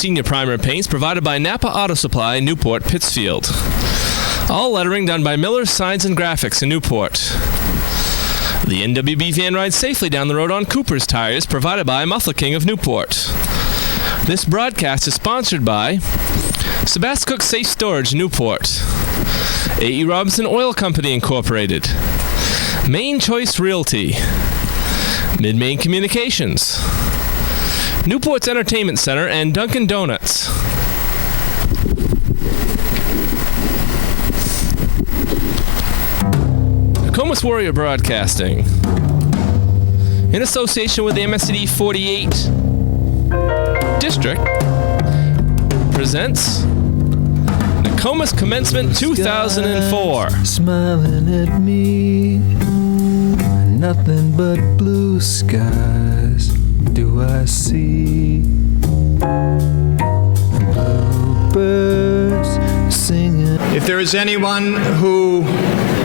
Senior primer paints provided by Napa Auto Supply, Newport, Pittsfield. All lettering done by Miller's Signs and Graphics in Newport. The NWB van rides safely down the road on Cooper's tires provided by Muffler King of Newport. This broadcast is sponsored by Sebascook Safe Storage, Newport. A.E. Robinson Oil Company, Incorporated. Main Choice Realty. Mid-Main Communications. Newport's Entertainment Center, and Dunkin' Donuts. Nokomis Warrior Broadcasting, in association with the MSCD 48 District, presents Nokomis Commencement 2004. Smiling at me, nothing but blue skies. Do I see bluebirds singing? If there is anyone who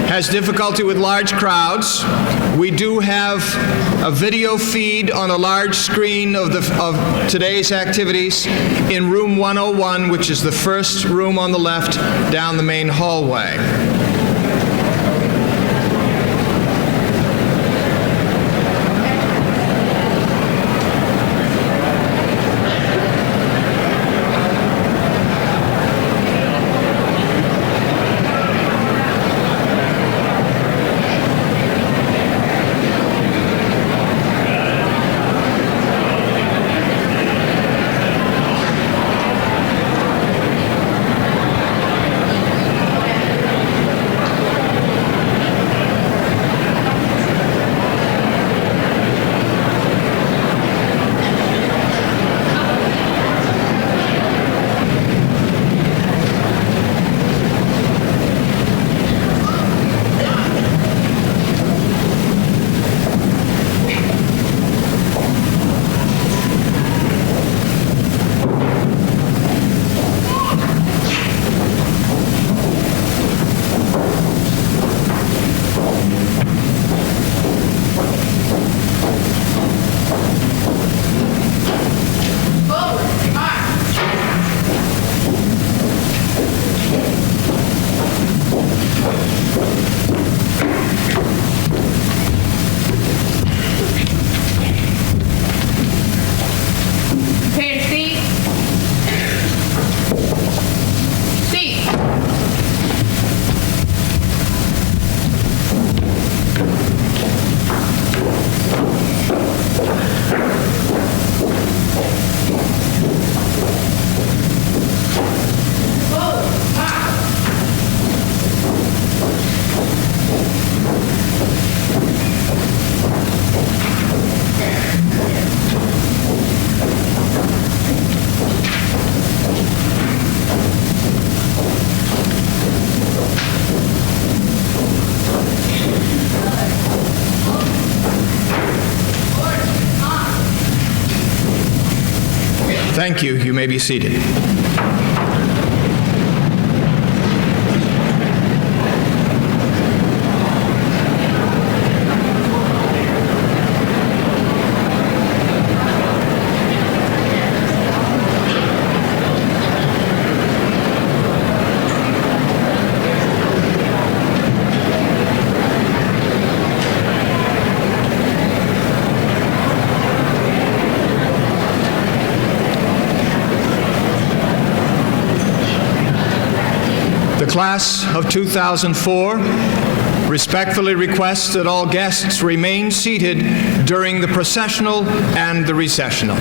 has difficulty with large crowds, we do have a video feed on a large screen of today's activities in room 101, which is the first room on the left down the main hallway. Thank you. You may be seated. The class of 2004 respectfully requests that all guests remain seated during the processional and the recessional.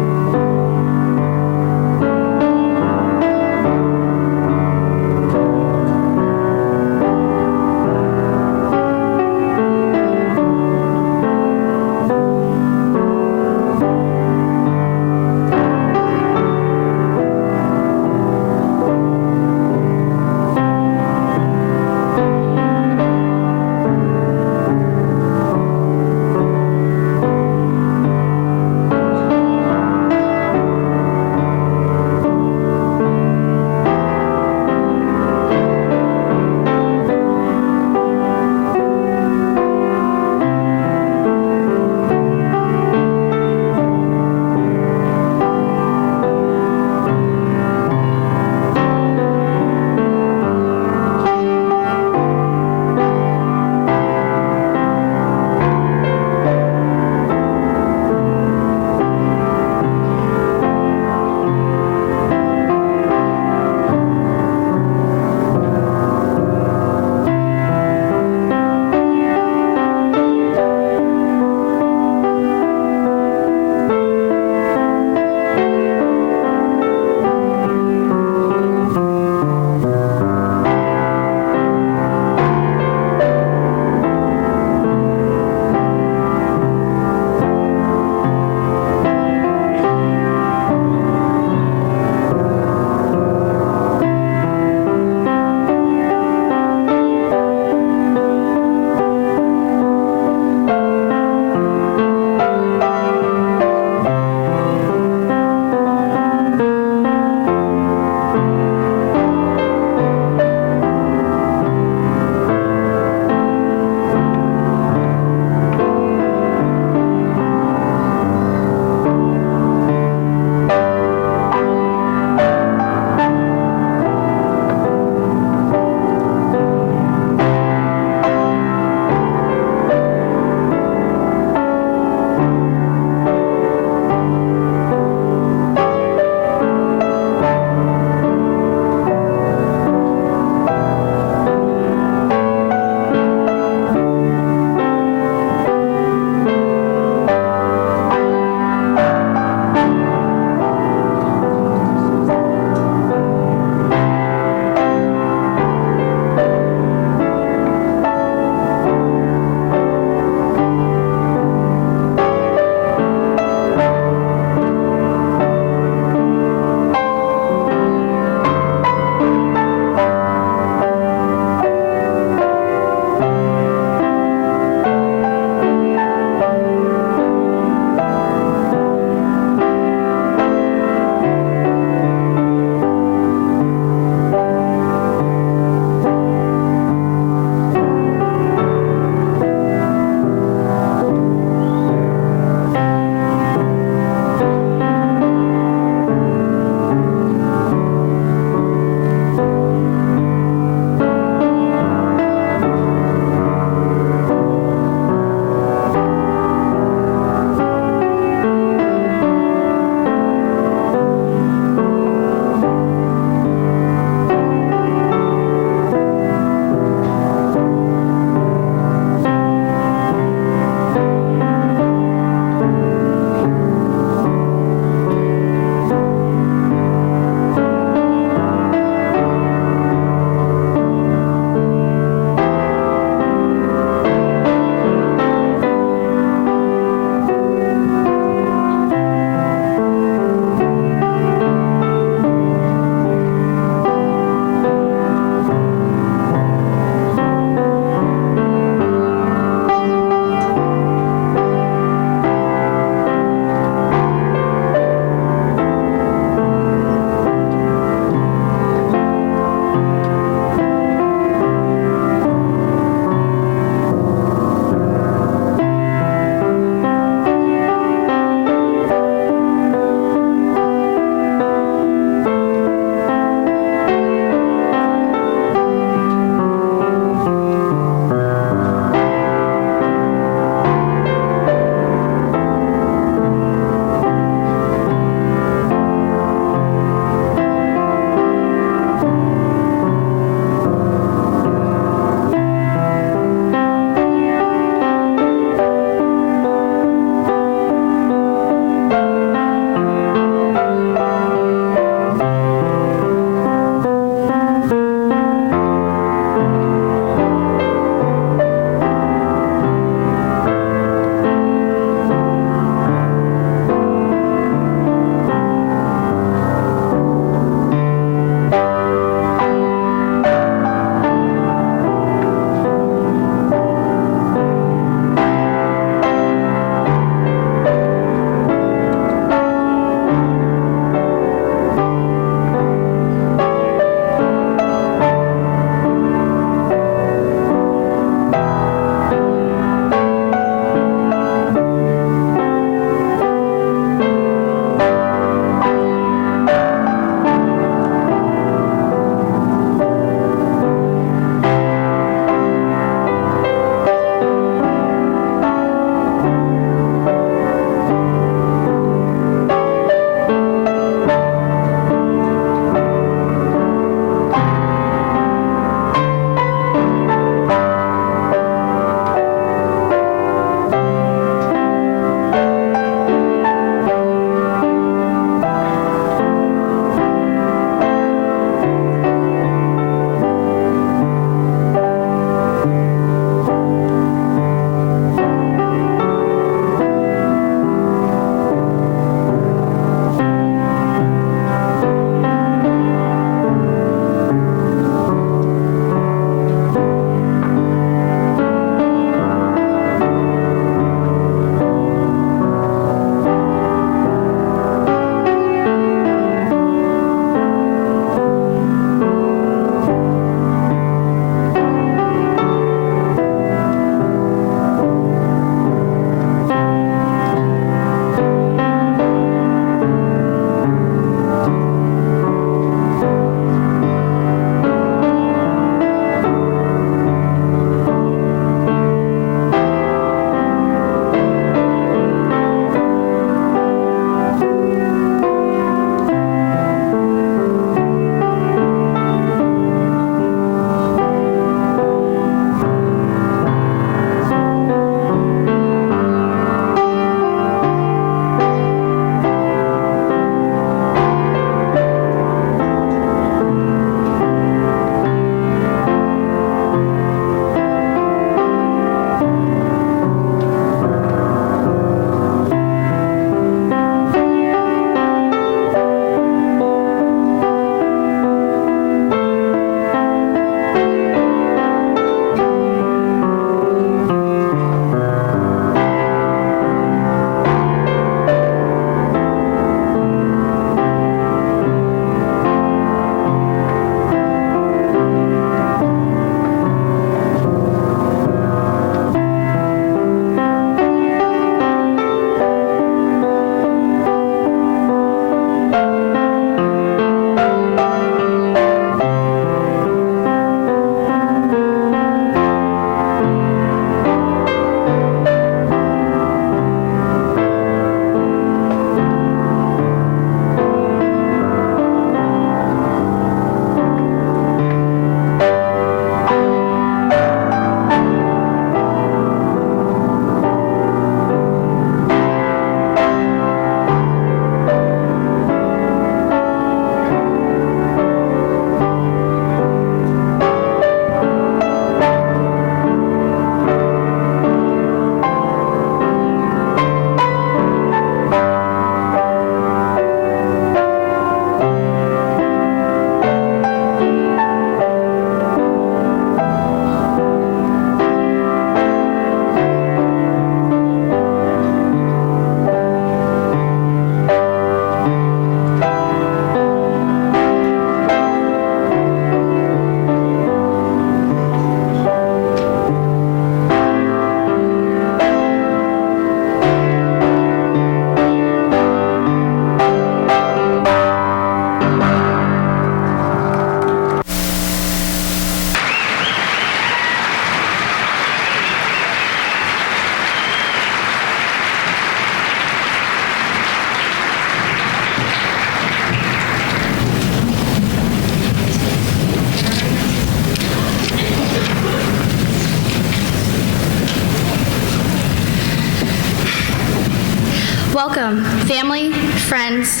Welcome, family, friends,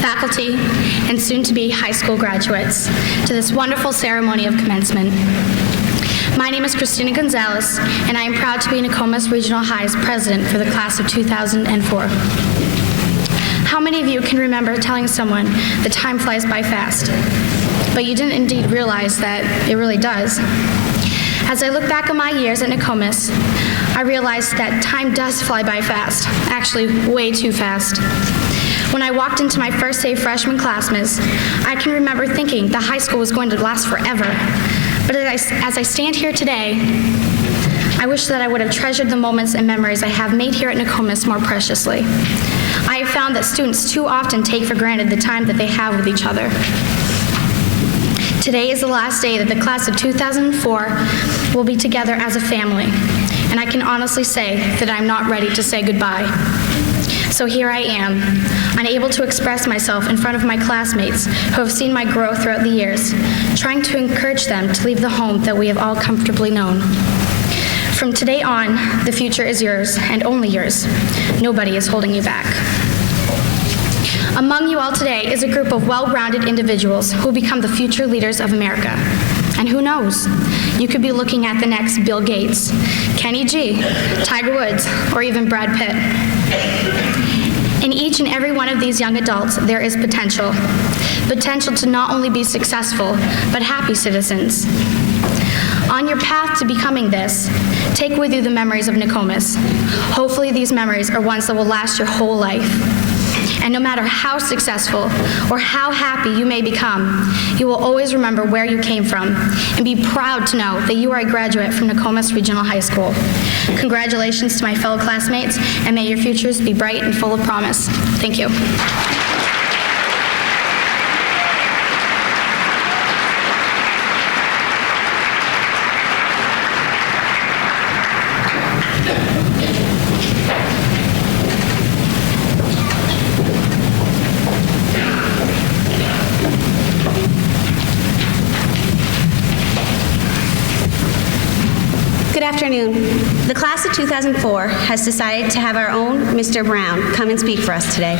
faculty, and soon-to-be high school graduates, to this wonderful ceremony of commencement. My name is Christina Gonzalez, and I am proud to be Nokomis Regional High's president for the class of 2004. How many of you can remember telling someone that time flies by fast, but you didn't indeed realize that it really does? As I look back on my years at Nokomis, I realized that time does fly by fast, actually way too fast. When I walked into my first day of freshman classmates, I can remember thinking that high school was going to last forever. But as I stand here today, I wish that I would have treasured the moments and memories I have made here at Nokomis more preciously. I have found that students too often take for granted the time that they have with each other. Today is the last day that the class of 2004 will be together as a family, and I can honestly say that I'm not ready to say goodbye. So here I am, unable to express myself in front of my classmates who have seen my growth throughout the years, trying to encourage them to leave the home that we have all comfortably known. From today on, the future is yours, and only yours. Nobody is holding you back. Among you all today is a group of well-rounded individuals who will become the future leaders of America. And who knows, you could be looking at the next Bill Gates, Kenny G, Tiger Woods, or even Brad Pitt. In each and every one of these young adults, there is potential. Potential to not only be successful, but happy citizens. On your path to becoming this, take with you the memories of Nokomis. Hopefully these memories are ones that will last your whole life. And no matter how successful or how happy you may become, you will always remember where you came from and be proud to know that you are a graduate from Nokomis Regional High School. Congratulations to my fellow classmates, and may your futures be bright and full of promise. Thank you. Good afternoon. The class of 2004 has decided to have our own Mr. Brown come and speak for us today.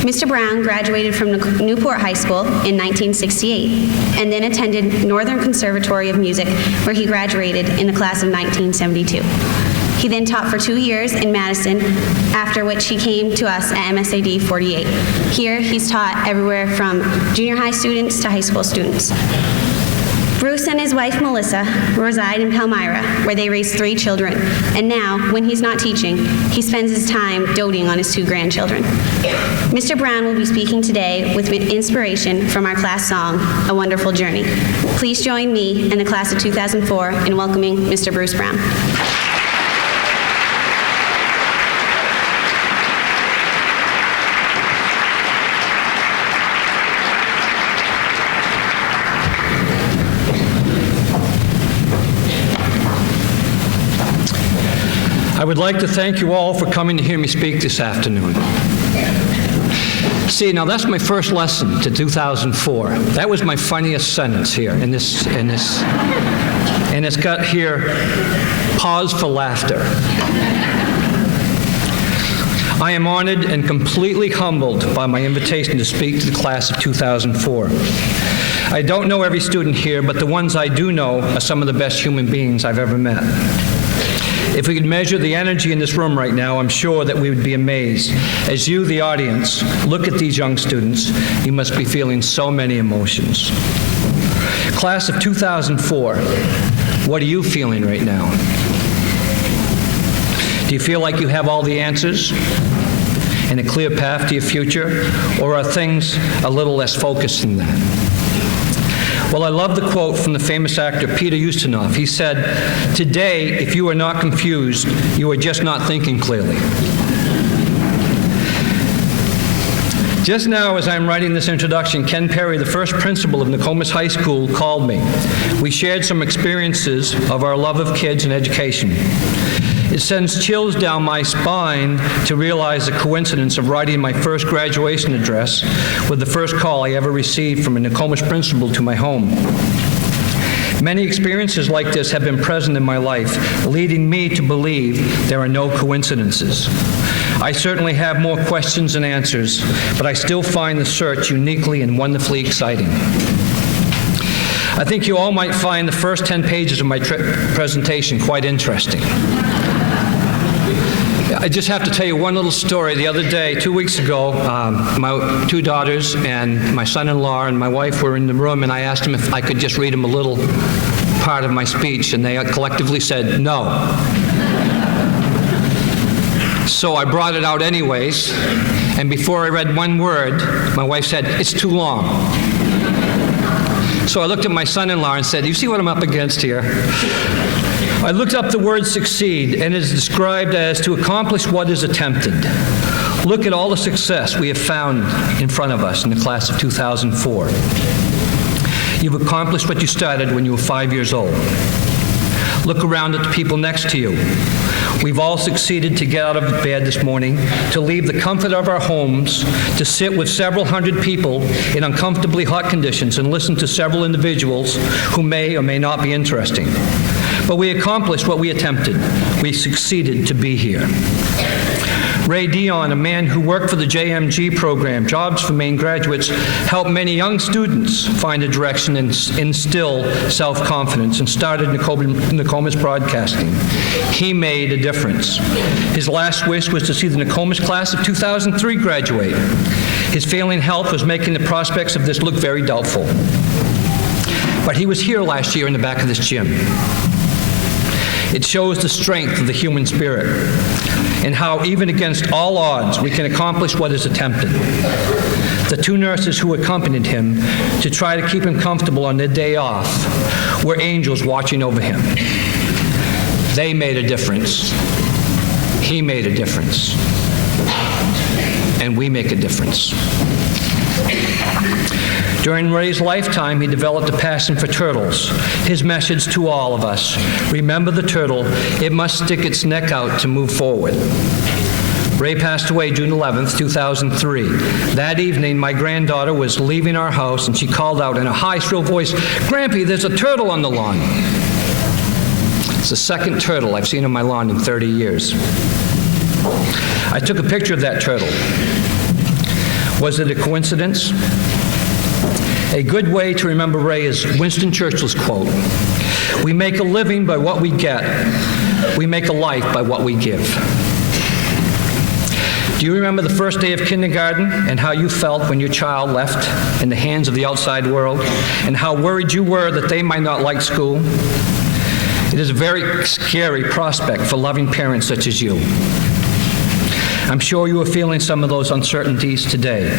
Mr. Brown graduated from Newport High School in 1968 and then attended Northern Conservatory of Music, where he graduated in the class of 1972. He then taught for 2 years in Madison, after which he came to us at MSAD 48. Here, he's taught everywhere from junior high students to high school students. Bruce and his wife, Melissa, reside in Palmyra, where they raise 3 children. And now, when he's not teaching, he spends his time doting on his 2 grandchildren. Mr. Brown will be speaking today with inspiration from our class song, A Wonderful Journey. Please join me and the class of 2004 in welcoming Mr. Bruce Brown. I would like to thank you all for coming to hear me speak this afternoon. See, now that's my first lesson to 2004. That was my funniest sentence here and it's got here, pause for laughter. I am honored and completely humbled by my invitation to speak to the class of 2004. I don't know every student here, but the ones I do know are some of the best human beings I've ever met. If we could measure the energy in this room right now, I'm sure that we would be amazed. As you, the audience, look at these young students, you must be feeling so many emotions. Class of 2004, what are you feeling right now? Do you feel like you have all the answers and a clear path to your future, or are things a little less focused than that? Well, I love the quote from the famous actor Peter Ustinov. He said, "Today, if you are not confused, you are just not thinking clearly." Just now, as I'm writing this introduction, Ken Perry, the first principal of Nokomis High School, called me. We shared some experiences of our love of kids and education. It sends chills down my spine to realize the coincidence of writing my first graduation address with the first call I ever received from a Nokomis principal to my home. Many experiences like this have been present in my life, leading me to believe there are no coincidences. I certainly have more questions than answers, but I still find the search uniquely and wonderfully exciting. I think you all might find the first 10 pages of my presentation quite interesting. I just have to tell you one little story. The other day, 2 weeks ago, my two daughters and my son-in-law and my wife were in the room, and I asked them if I could just read them a little part of my speech, and they collectively said no. So I brought it out anyways, and before I read one word, my wife said, "It's too long." So I looked at my son-in-law and said, "You see what I'm up against here?" I looked up the word succeed, and it is described as to accomplish what is attempted. Look at all the success we have found in front of us in the class of 2004. You've accomplished what you started when you were 5 years old. Look around at the people next to you. We've all succeeded to get out of bed this morning, to leave the comfort of our homes, to sit with several hundred people in uncomfortably hot conditions and listen to several individuals who may or may not be interesting. But we accomplished what we attempted. We succeeded to be here. Ray Dion, a man who worked for the JMG program, Jobs for Maine Graduates, helped many young students find a direction and instill self-confidence, and started Nokomis Broadcasting. He made a difference. His last wish was to see the Nokomis class of 2003 graduate. His failing health was making the prospects of this look very doubtful. But he was here last year in the back of this gym. It shows the strength of the human spirit and how even against all odds we can accomplish what is attempted. The two nurses who accompanied him to try to keep him comfortable on their day off were angels watching over him. They made a difference. He made a difference. And we make a difference. During Ray's lifetime, he developed a passion for turtles. His message to all of us: remember the turtle, it must stick its neck out to move forward. Ray passed away June 11th, 2003. That evening, my granddaughter was leaving our house, and she called out in a high, shrill voice, "Grampy, there's a turtle on the lawn." It's the second turtle I've seen on my lawn in 30 years. I took a picture of that turtle. Was it a coincidence? A good way to remember Ray is Winston Churchill's quote: "We make a living by what we get. We make a life by what we give." Do you remember the first day of kindergarten and how you felt when your child left in the hands of the outside world, and how worried you were that they might not like school? It is a very scary prospect for loving parents such as you. I'm sure you are feeling some of those uncertainties today.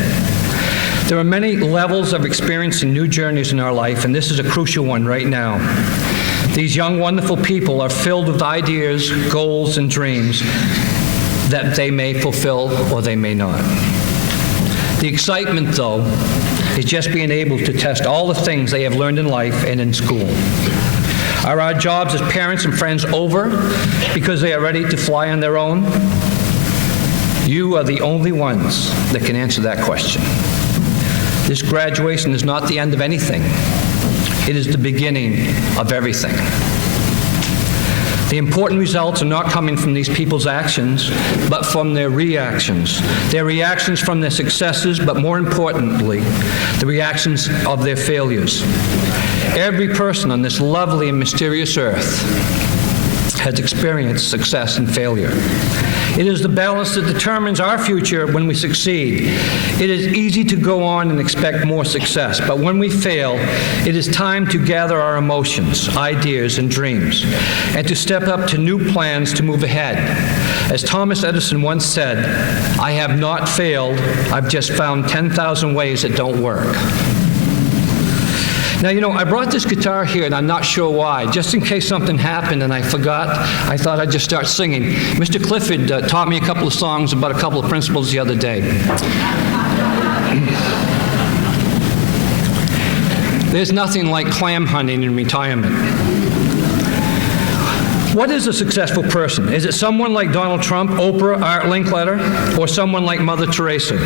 There are many levels of experiencing new journeys in our life, and this is a crucial one right now. These young, wonderful people are filled with ideas, goals, and dreams that they may fulfill or they may not. The excitement, though, is just being able to test all the things they have learned in life and in school. Are our jobs as parents and friends over because they are ready to fly on their own? You are the only ones that can answer that question. This graduation is not the end of anything. It is the beginning of everything. The important results are not coming from these people's actions, but from their reactions. Their reactions from their successes, but more importantly, the reactions of their failures. Every person on this lovely and mysterious earth has experienced success and failure. It is the balance that determines our future when we succeed. It is easy to go on and expect more success, but when we fail, it is time to gather our emotions, ideas, and dreams, and to step up to new plans to move ahead. As Thomas Edison once said, "I have not failed, I've just found 10,000 ways that don't work." Now, you know, I brought this guitar here, and I'm not sure why. Just in case something happened and I forgot, I thought I'd just start singing. Mr. Clifford taught me a couple of songs about a couple of principles the other day. There's nothing like clam hunting in retirement. What is a successful person? Is it someone like Donald Trump, Oprah, Art Linkletter, or someone like Mother Teresa?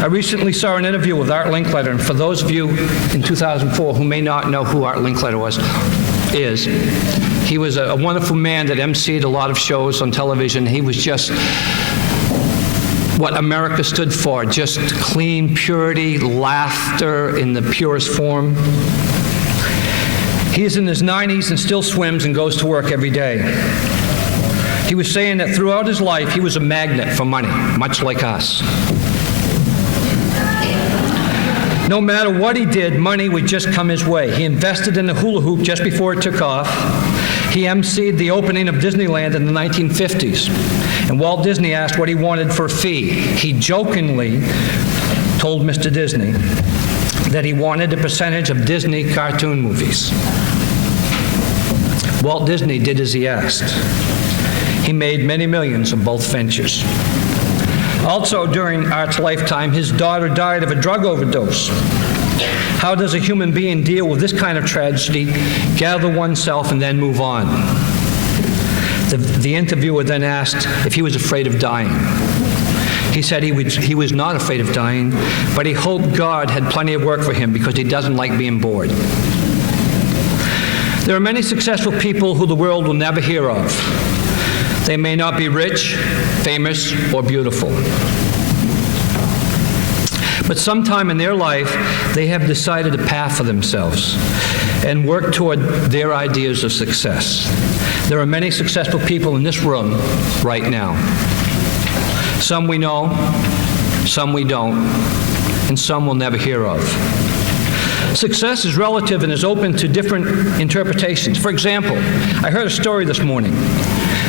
I recently saw an interview with Art Linkletter, and for those of you in 2004 who may not know who Art Linkletter is, he was a wonderful man that emceed a lot of shows on television. He was just what America stood for, just clean purity, laughter in the purest form. He is in his 90s and still swims and goes to work every day. He was saying that throughout his life, he was a magnet for money, much like us. No matter what he did, money would just come his way. He invested in the hula hoop just before it took off. He emceed the opening of Disneyland in the 1950s. And Walt Disney asked what he wanted for a fee. He jokingly told Mr. Disney that he wanted a percentage of Disney cartoon movies. Walt Disney did as he asked. He made many millions of both ventures. Also, during Art's lifetime, his daughter died of a drug overdose. How does a human being deal with this kind of tragedy, gather oneself, and then move on? The interviewer then asked if he was afraid of dying. He said he was not afraid of dying, but he hoped God had plenty of work for him because he doesn't like being bored. There are many successful people who the world will never hear of. They may not be rich, famous, or beautiful. But sometime in their life, they have decided a path for themselves and work toward their ideas of success. There are many successful people in this room right now. Some we know, some we don't, and some we'll never hear of. Success is relative and is open to different interpretations. For example, I heard a story this morning.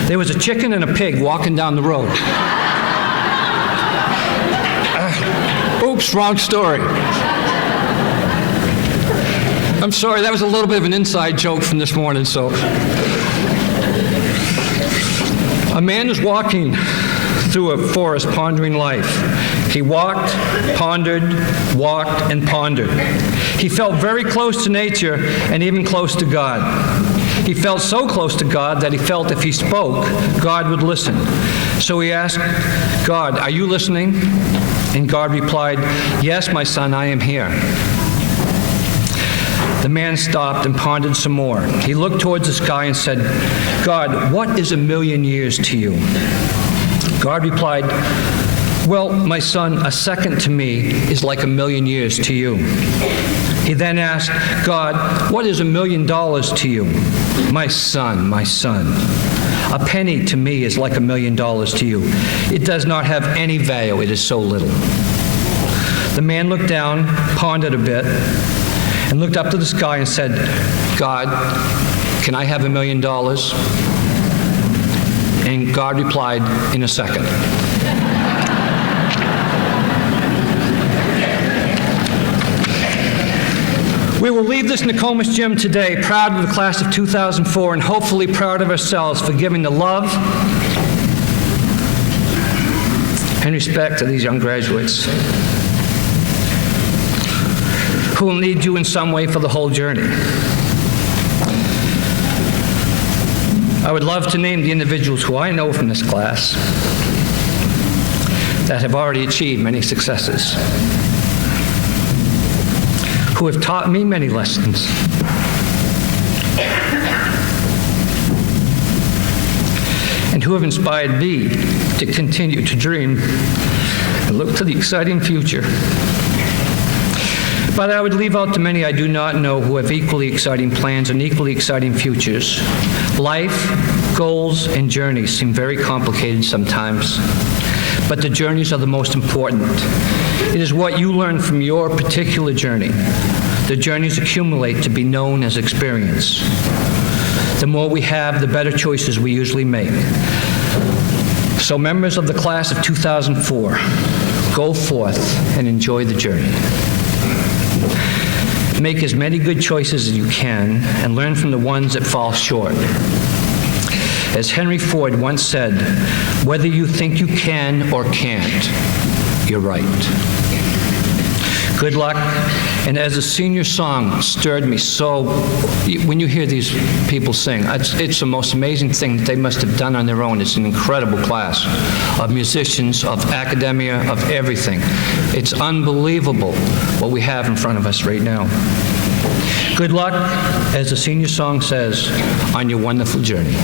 There was a chicken and a pig walking down the road. Oops, wrong story. I'm sorry, that was a little bit of an inside joke from this morning, so. A man is walking through a forest pondering life. He walked, pondered, walked, and pondered. He felt very close to nature and even close to God. He felt so close to God that he felt if he spoke, God would listen. So he asked, God, are you listening? And God replied, yes, my son, I am here. The man stopped and pondered some more. He looked towards the sky and said, God, what is 1,000,000 years to you? God replied, well, my son, a second to me is like 1,000,000 years to you. He then asked, God, what is $1,000,000 to you? My son, a penny to me is like $1,000,000 to you. It does not have any value, it is so little. The man looked down, pondered a bit, and looked up to the sky and said, God, can I have $1,000,000? And God replied, in a second. We will leave this Nokomis gym today proud of the class of 2004 and hopefully proud of ourselves for giving the love and respect to these young graduates who will need you in some way for the whole journey. I would love to name the individuals who I know from this class that have already achieved many successes, who have taught me many lessons, and who have inspired me to continue to dream and look to the exciting future. But I would leave out the many I do not know who have equally exciting plans and equally exciting futures. Life, goals, and journeys seem very complicated sometimes, but the journeys are the most important. It is what you learn from your particular journey. The journeys accumulate to be known as experience. The more we have, the better choices we usually make. So members of the class of 2004, go forth and enjoy the journey. Make as many good choices as you can and learn from the ones that fall short. As Henry Ford once said, whether you think you can or can't, you're right. Good luck. And as the senior song stirred me so, when you hear these people sing, it's the most amazing thing that they must have done on their own. It's an incredible class of musicians, of academia, of everything. It's unbelievable what we have in front of us right now. Good luck, as the senior song says, on your wonderful journey.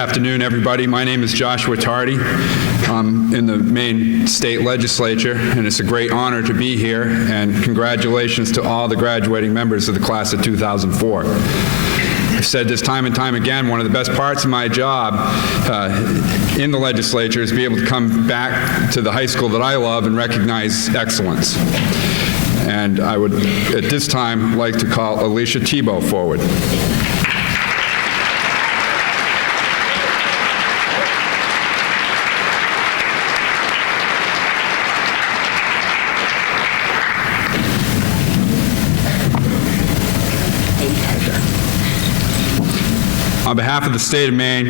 afternoon, everybody. My name is Joshua Tardy. I'm in the Maine State Legislature, and it's a great honor to be here, and congratulations to all the graduating members of the class of 2004. I've said this time and time again, one of the best parts of my job in the legislature is to be able to come back to the high school that I love and recognize excellence. And I would, at this time, like to call Alicia Tebow forward. On behalf of the state of Maine,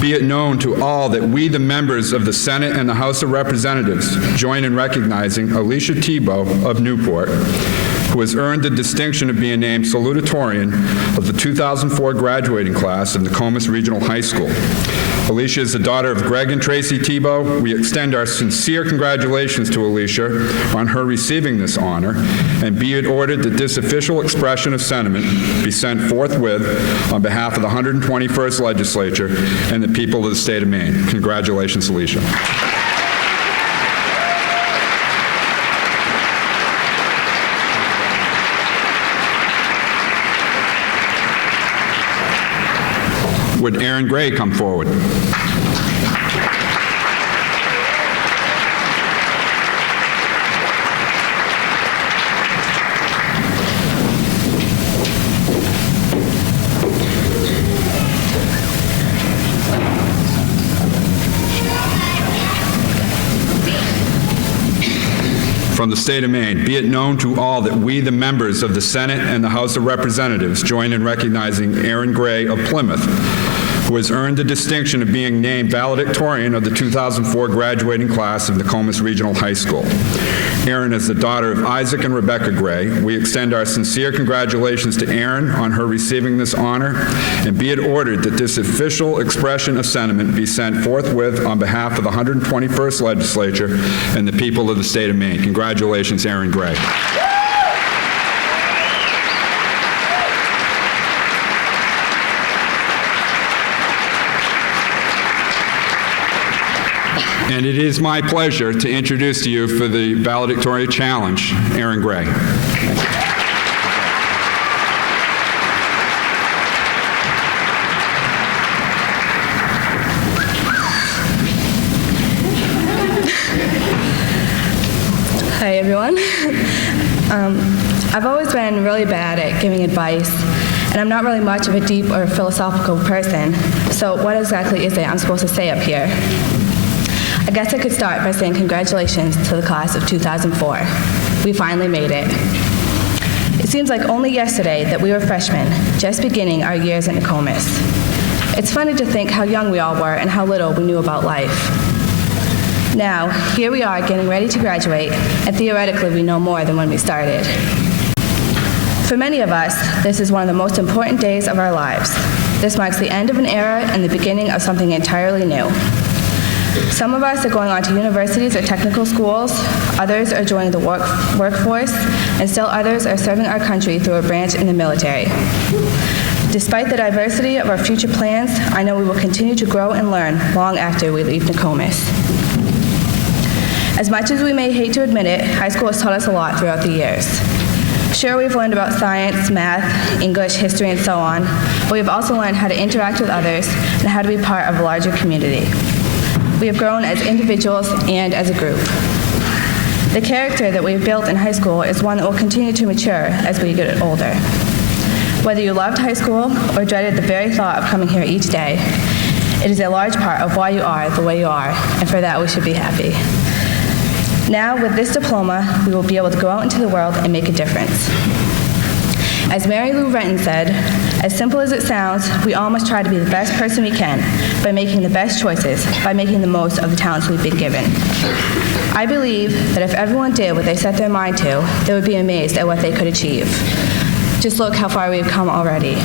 be it known to all that we, the members of the Senate and the House of Representatives, join in recognizing Alicia Tebow of Newport, who has earned the distinction of being named salutatorian of the 2004 graduating class of Nokomis Regional High School. Alicia is the daughter of Greg and Tracy Tebow. We extend our sincere congratulations to Alicia on her receiving this honor, and be it ordered that this official expression of sentiment be sent forthwith on behalf of the 121st Legislature and the people of the state of Maine. Congratulations, Alicia. Would Aaron Gray come forward? From the state of Maine, be it known to all that we, the members of the Senate and the House of Representatives, join in recognizing Aaron Gray of Plymouth, who has earned the distinction of being named valedictorian of the 2004 graduating class of Nokomis Regional High School. Aaron is the daughter of Isaac and Rebecca Gray. We extend our sincere congratulations to Aaron on her receiving this honor, and be it ordered that this official expression of sentiment be sent forthwith on behalf of the 121st Legislature and the people of the state of Maine. Congratulations, Aaron Gray. And it is my pleasure to introduce to you for the valedictorian challenge, Aaron Gray. Hi, everyone. I've always been really bad at giving advice, and I'm not really much of a deep or philosophical person, so what exactly is it I'm supposed to say up here? I guess I could start by saying congratulations to the class of 2004. We finally made it. It seems like only yesterday that we were freshmen, just beginning our years at Nokomis. It's funny to think how young we all were and how little we knew about life. Now, here we are getting ready to graduate, and theoretically we know more than when we started. For many of us, this is one of the most important days of our lives. This marks the end of an era and the beginning of something entirely new. Some of us are going on to universities or technical schools, others are joining the workforce, and still others are serving our country through a branch in the military. Despite the diversity of our future plans, I know we will continue to grow and learn long after we leave Nokomis. As much as we may hate to admit it, high school has taught us a lot throughout the years. Sure, we've learned about science, math, English, history, and so on, but we've also learned how to interact with others and how to be part of a larger community. We have grown as individuals and as a group. The character that we have built in high school is one that will continue to mature as we get older. Whether you loved high school or dreaded the very thought of coming here each day, it is a large part of why you are the way you are, and for that we should be happy. Now, with this diploma, we will be able to go out into the world and make a difference. As Mary Lou Renton said, as simple as it sounds, we all must try to be the best person we can by making the best choices, by making the most of the talents we've been given. I believe that if everyone did what they set their mind to, they would be amazed at what they could achieve. Just look how far we've come already.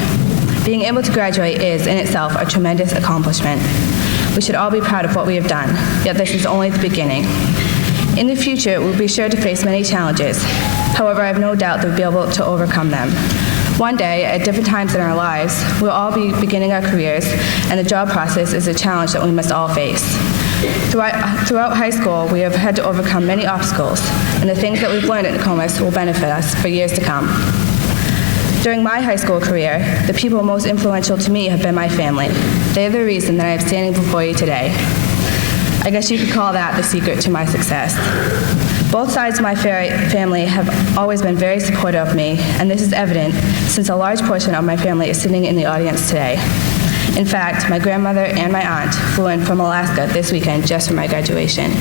Being able to graduate is, in itself, a tremendous accomplishment. We should all be proud of what we have done, yet this is only the beginning. In the future, we'll be sure to face many challenges. However, I have no doubt that we'll be able to overcome them. One day, at different times in our lives, we'll all be beginning our careers, and the job process is a challenge that we must all face. Throughout high school, we have had to overcome many obstacles, and the things that we've learned at Nokomis will benefit us for years to come. During my high school career, the people most influential to me have been my family. They are the reason that I am standing before you today. I guess you could call that the secret to my success. Both sides of my family have always been very supportive of me, and this is evident since a large portion of my family is sitting in the audience today. In fact, my grandmother and my aunt flew in from Alaska this weekend just for my graduation.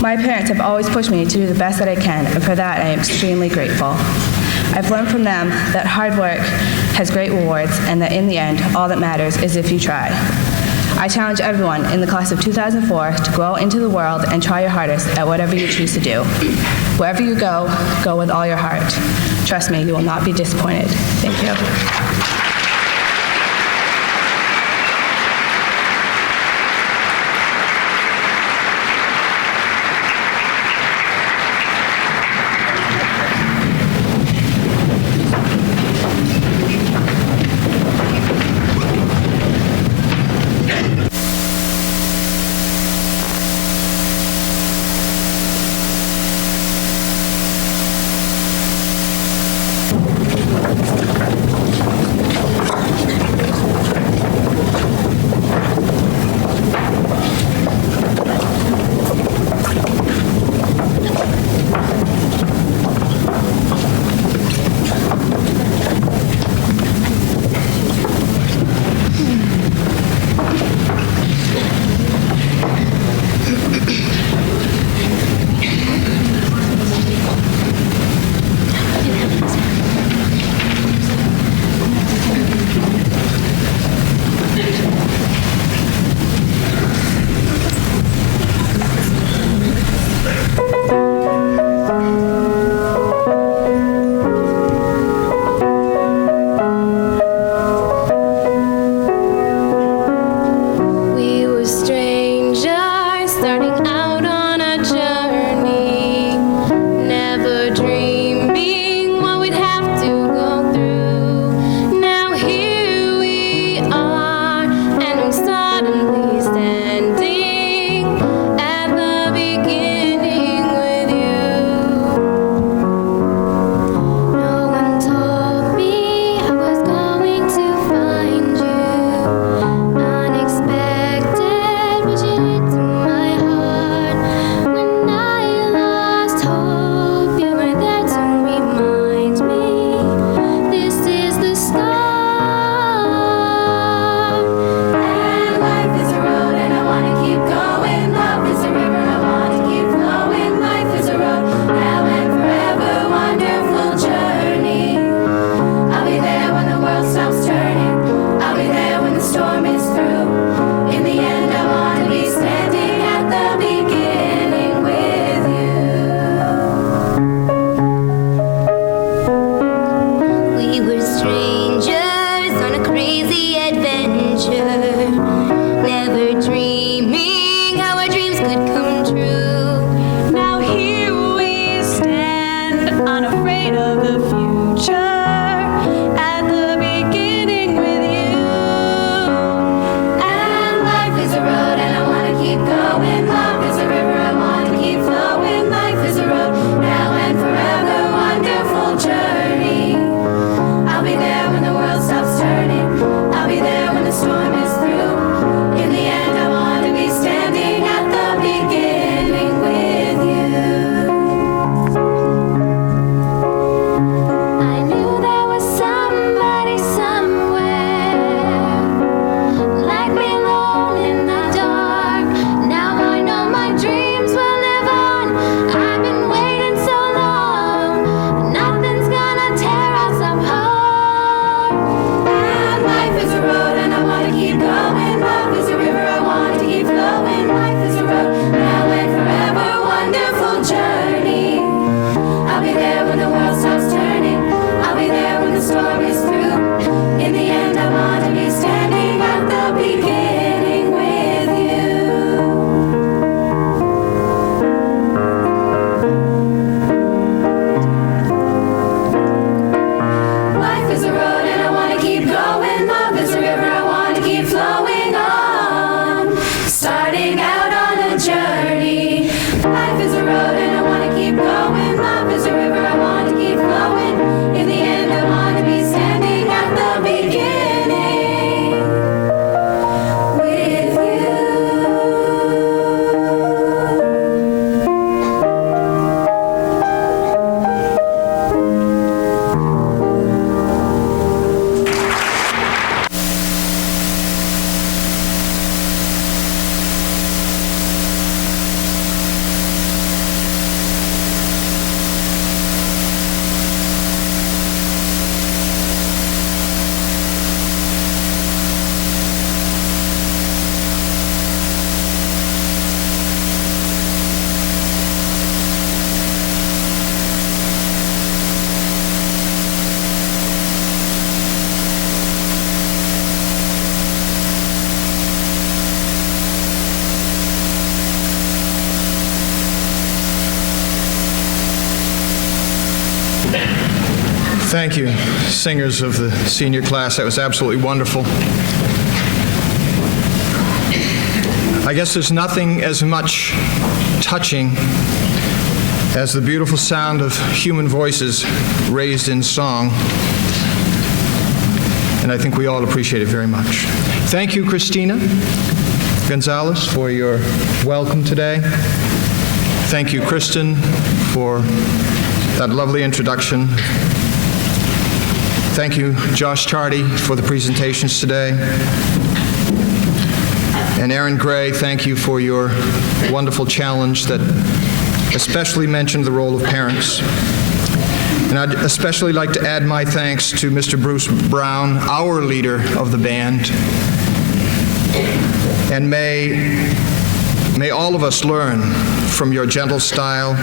My parents have always pushed me to do the best that I can, and for that I am extremely grateful. I've learned from them that hard work has great rewards, and that in the end, all that matters is if you try. I challenge everyone in the class of 2004 to go out into the world and try your hardest at whatever you choose to do. Wherever you go, go with all your heart. Trust me, you will not be disappointed. Thank you. Thank you, singers of the senior class. That was absolutely wonderful. I guess there's nothing as much touching as the beautiful sound of human voices raised in song. And I think we all appreciate it very much. Thank you, Christina Gonzalez, for your welcome today. Thank you, Kristen, for that lovely introduction. Thank you, Josh Chardy, for the presentations today. And Aaron Gray, thank you for your wonderful challenge that especially mentioned the role of parents. And I'd especially like to add my thanks to Mr. Bruce Brown, our leader of the band. And may all of us learn from your gentle style,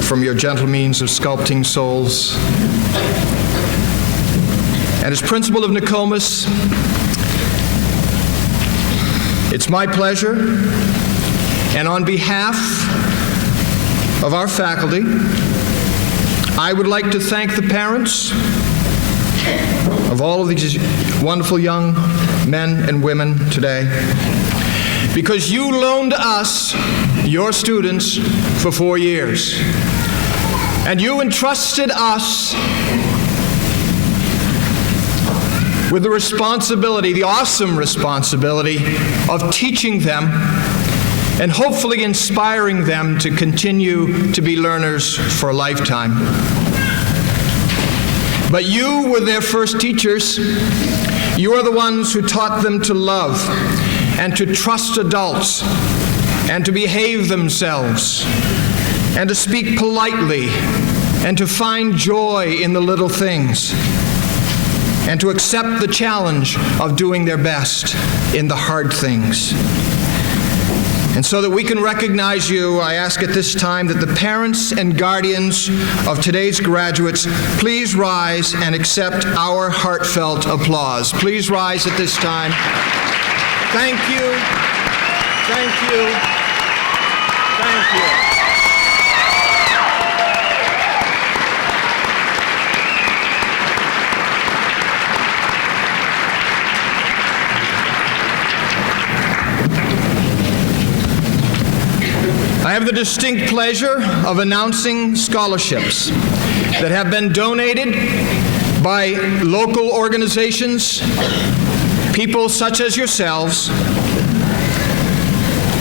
from your gentle means of sculpting souls. And as principal of Nokomis, it's my pleasure, and on behalf of our faculty, I would like to thank the parents of all of these wonderful young men and women today, because you loaned us, your students, for 4 years. And you entrusted us with the responsibility, the awesome responsibility, of teaching them and hopefully inspiring them to continue to be learners for a lifetime. But you were their first teachers. You are the ones who taught them to love and to trust adults and to behave themselves and to speak politely and to find joy in the little things and to accept the challenge of doing their best in the hard things. And so that we can recognize you, I ask at this time that the parents and guardians of today's graduates please rise and accept our heartfelt applause. Please rise at this time. Thank you. Thank you. Thank you. I have the distinct pleasure of announcing scholarships that have been donated by local organizations, people such as yourselves,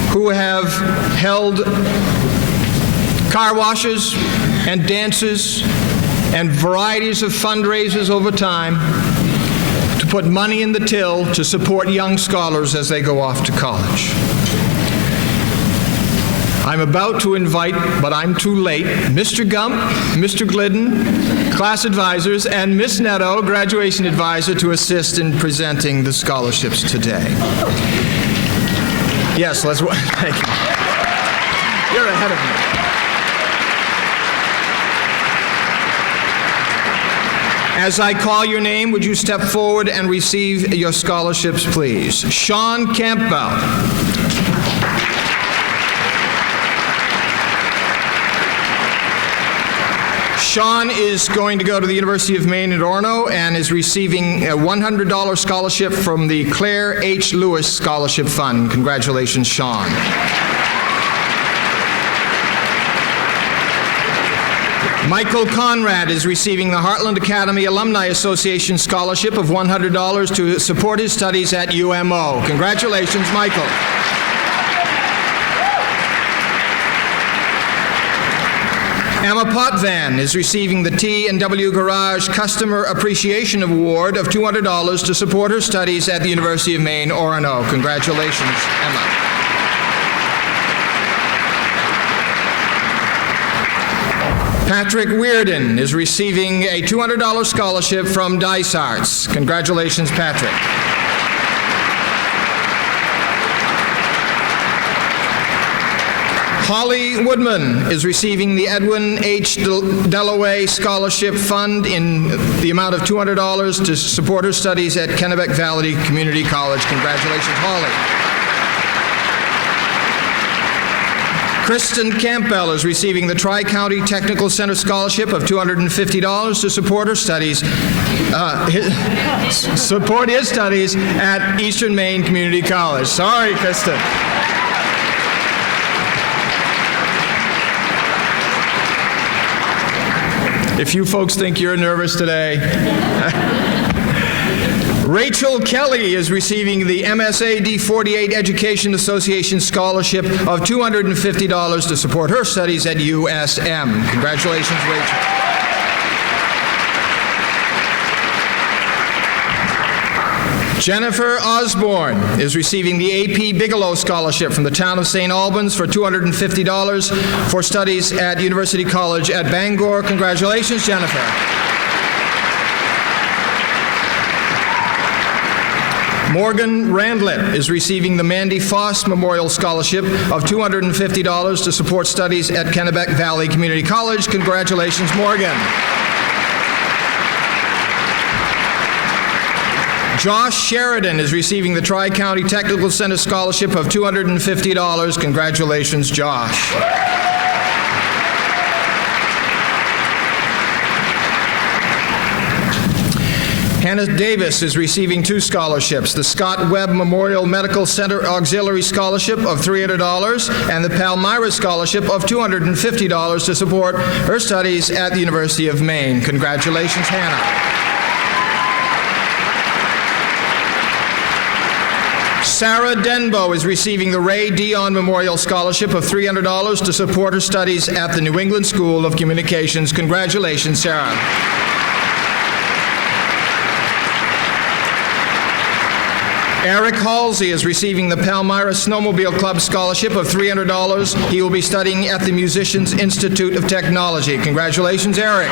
who have held car washes and dances and varieties of fundraisers over time to put money in the till to support young scholars as they go off to college. I'm about to invite, but I'm too late, Mr. Gump, Mr. Glidden, class advisors, and Miss Netto, graduation advisor, to assist in presenting the scholarships today. Yes, let's, thank you. You're ahead of me. As I call your name, would you step forward and receive your scholarships, please? Sean Campbell. Sean is going to go to the University of Maine at Orono and is receiving a $100 scholarship from the Claire H. Lewis Scholarship Fund. Congratulations, Sean. Michael Conrad is receiving the Heartland Academy Alumni Association Scholarship of $100 to support his studies at UMO. Congratulations, Michael. Emma Potvin is receiving the T&W Garage Customer Appreciation Award of $200 to support her studies at the University of Maine, Orono. Congratulations, Emma. Patrick Weirden is receiving a $200 scholarship from Dice Arts. Congratulations, Patrick. Holly Woodman is receiving the Edwin H. Dalloway Scholarship Fund in the amount of $200 to support her studies at Kennebec Valley Community College. Congratulations, Holly. Kristen Campbell is receiving the Tri-County Technical Center Scholarship of $250 to support her studies, support his studies at Eastern Maine Community College. Sorry, Kristen. If you folks think you're nervous today, Rachel Kelly is receiving the MSA D48 Education Association Scholarship of $250 to support her studies at USM. Congratulations, Rachel. Jennifer Osborne is receiving the AP Bigelow Scholarship from the town of St. Albans for $250 for studies at University College at Bangor. Congratulations, Jennifer. Morgan Randlett is receiving the Mandy Foss Memorial Scholarship of $250 to support studies at Kennebec Valley Community College. Congratulations, Morgan. Josh Sheridan is receiving the Tri-County Technical Center Scholarship of $250. Congratulations, Josh. Hannah Davis is receiving 2 scholarships, the Scott Webb Memorial Medical Center Auxiliary Scholarship of $300 and the Palmyra Scholarship of $250 to support her studies at the University of Maine. Congratulations, Hannah. Sarah Denbo is receiving the Ray Dion Memorial Scholarship of $300 to support her studies at the New England School of Communications. Congratulations, Sarah. Eric Halsey is receiving the Palmyra Snowmobile Club Scholarship of $300. He will be studying at the Musicians Institute of Technology. Congratulations, Eric.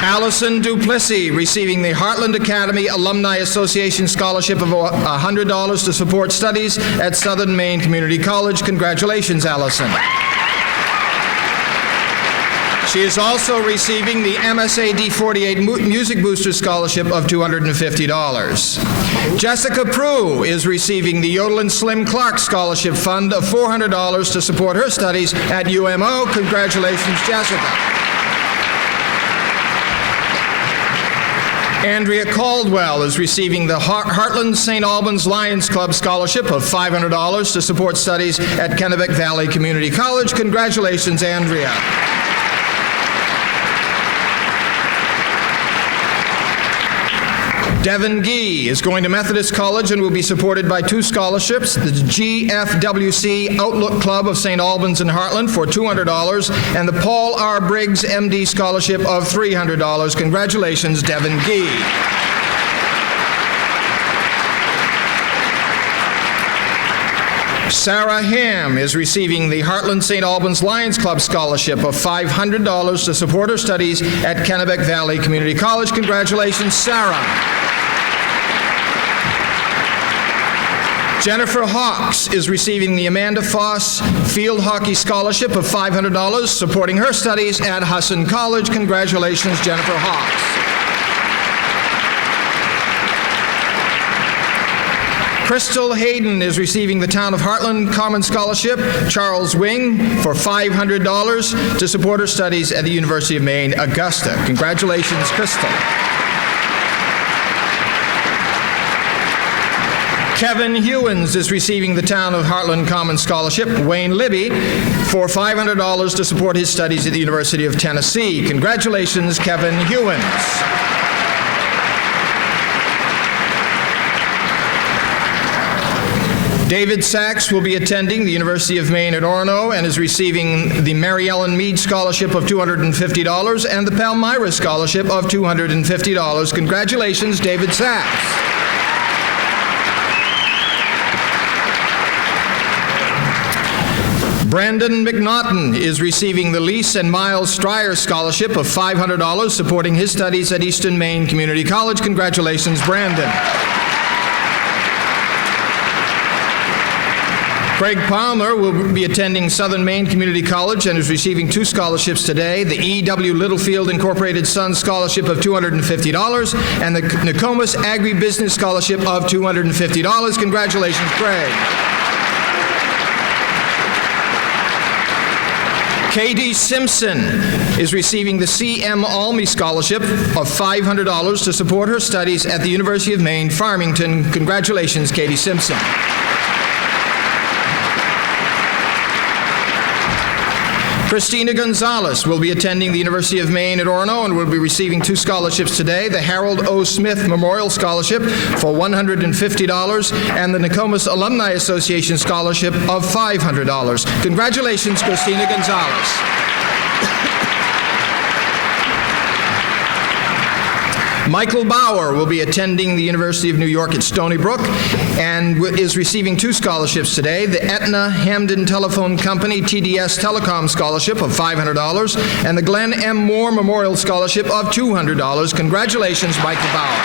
Allison Duplessis receiving the Heartland Academy Alumni Association Scholarship of $100 to support studies at Southern Maine Community College. Congratulations, Allison. She is also receiving the MSA D48 Music Booster Scholarship of $250. Jessica Prue is receiving the Yodelin Slim Clark Scholarship Fund of $400 to support her studies at UMO. Congratulations, Jessica. Andrea Caldwell is receiving the Heartland St. Albans Lions Club Scholarship of $500 to support studies at Kennebec Valley Community College. Congratulations, Andrea. Devin Gee is going to Methodist College and will be supported by 2 scholarships, the GFWC Outlook Club of St. Albans and Heartland for $200 and the Paul R. Briggs MD Scholarship of $300. Congratulations, Devin Gee. Sarah Ham is receiving the Heartland St. Albans Lions Club Scholarship of $500 to support her studies at Kennebec Valley Community College. Congratulations, Sarah. Jennifer Hawks is receiving the Amanda Foss Field Hockey Scholarship of $500, supporting her studies at Husson College. Congratulations, Jennifer Hawks. Crystal Hayden is receiving the Town of Heartland Common Scholarship, Charles Wing, for $500 to support her studies at the University of Maine, Augusta. Congratulations, Crystal. Kevin Hewins is receiving the Town of Heartland Common Scholarship, Wayne Libby, for $500 to support his studies at the University of Tennessee. Congratulations, Kevin Hewins. David Sachs will be attending the University of Maine at Orono and is receiving the Mary Ellen Meade Scholarship of $250 and the Palmyra Scholarship of $250. Congratulations, David Sachs. Brandon McNaughton is receiving the Lise and Miles Stryer Scholarship of $500, supporting his studies at Eastern Maine Community College. Congratulations, Brandon. Craig Palmer will be attending Southern Maine Community College and is receiving 2 scholarships today, the E.W. Littlefield Incorporated Sons Scholarship of $250 and the Nokomis Agribusiness Scholarship of $250. Congratulations, Craig. Katie Simpson is receiving the C.M. Almy Scholarship of $500 to support her studies at the University of Maine, Farmington. Congratulations, Katie Simpson. Christina Gonzalez will be attending the University of Maine at Orono and will be receiving 2 scholarships today, the Harold O. Smith Memorial Scholarship for $150 and the Nokomis Alumni Association Scholarship of $500. Congratulations, Christina Gonzalez. Michael Bauer will be attending the University of New York at Stony Brook and is receiving 2 scholarships today, the Aetna Hamden Telephone Company TDS Telecom Scholarship of $500 and the Glenn M. Moore Memorial Scholarship of $200. Congratulations, Michael Bauer.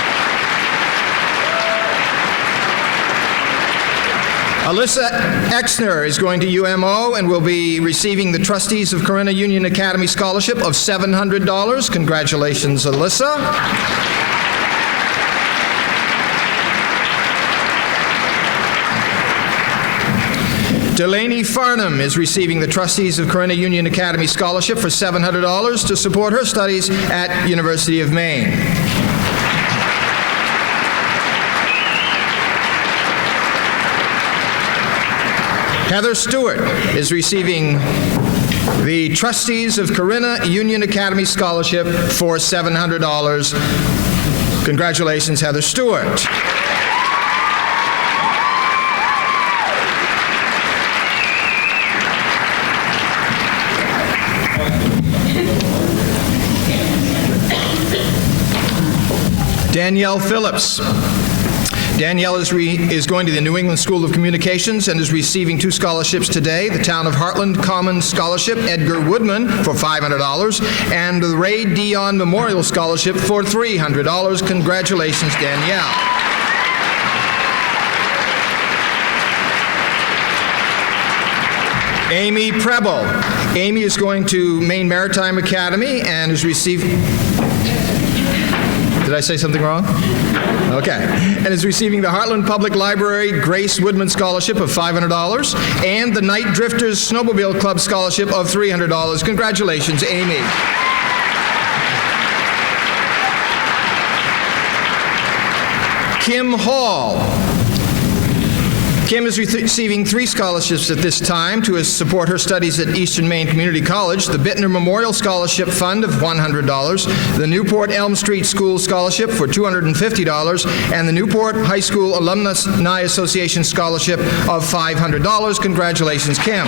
Alyssa Exner is going to UMO and will be receiving the Trustees of Corinna Union Academy Scholarship of $700. Congratulations, Alyssa. Delaney Farnham is receiving the Trustees of Corinna Union Academy Scholarship for $700 to support her studies at University of Maine. Heather Stewart is receiving the Trustees of Corinna Union Academy Scholarship for $700. Congratulations, Heather Stewart. Danielle Phillips. Danielle is going to the New England School of Communications and is receiving 2 scholarships today, the Town of Heartland Commons Scholarship, Edgar Woodman, for $500, and the Ray Dion Memorial Scholarship for $300. Congratulations, Danielle. Amy Preble. Amy is going to Maine Maritime Academy and is receiving... Did I say something wrong? Okay. And is receiving the Heartland Public Library Grace Woodman Scholarship of $500 and the Night Drifters Snowmobile Club Scholarship of $300. Congratulations, Amy. Kim Hall. Kim is receiving 3 scholarships at this time to support her studies at Eastern Maine Community College, the Bittner Memorial Scholarship Fund of $100, the Newport Elm Street School Scholarship for $250, and the Newport High School Alumni Association Scholarship of $500. Congratulations, Kim.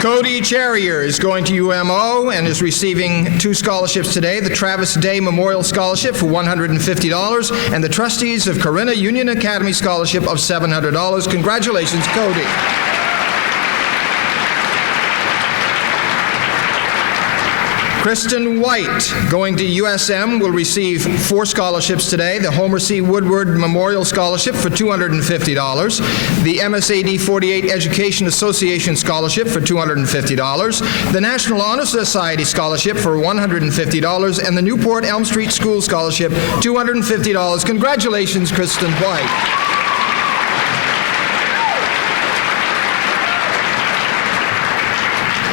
Cody Charrier is going to UMO and is receiving 2 scholarships today, the Travis Day Memorial Scholarship for $150 and the Trustees of Corinna Union Academy Scholarship of $700. Congratulations, Cody. Kristen White, going to USM, will receive 4 scholarships today, the Homer C. Woodward Memorial Scholarship for $250, the MSAD 48 Education Association Scholarship for $250, the National Honor Society Scholarship for $150, and the Newport Elm Street School Scholarship, $250. Congratulations, Kristen White.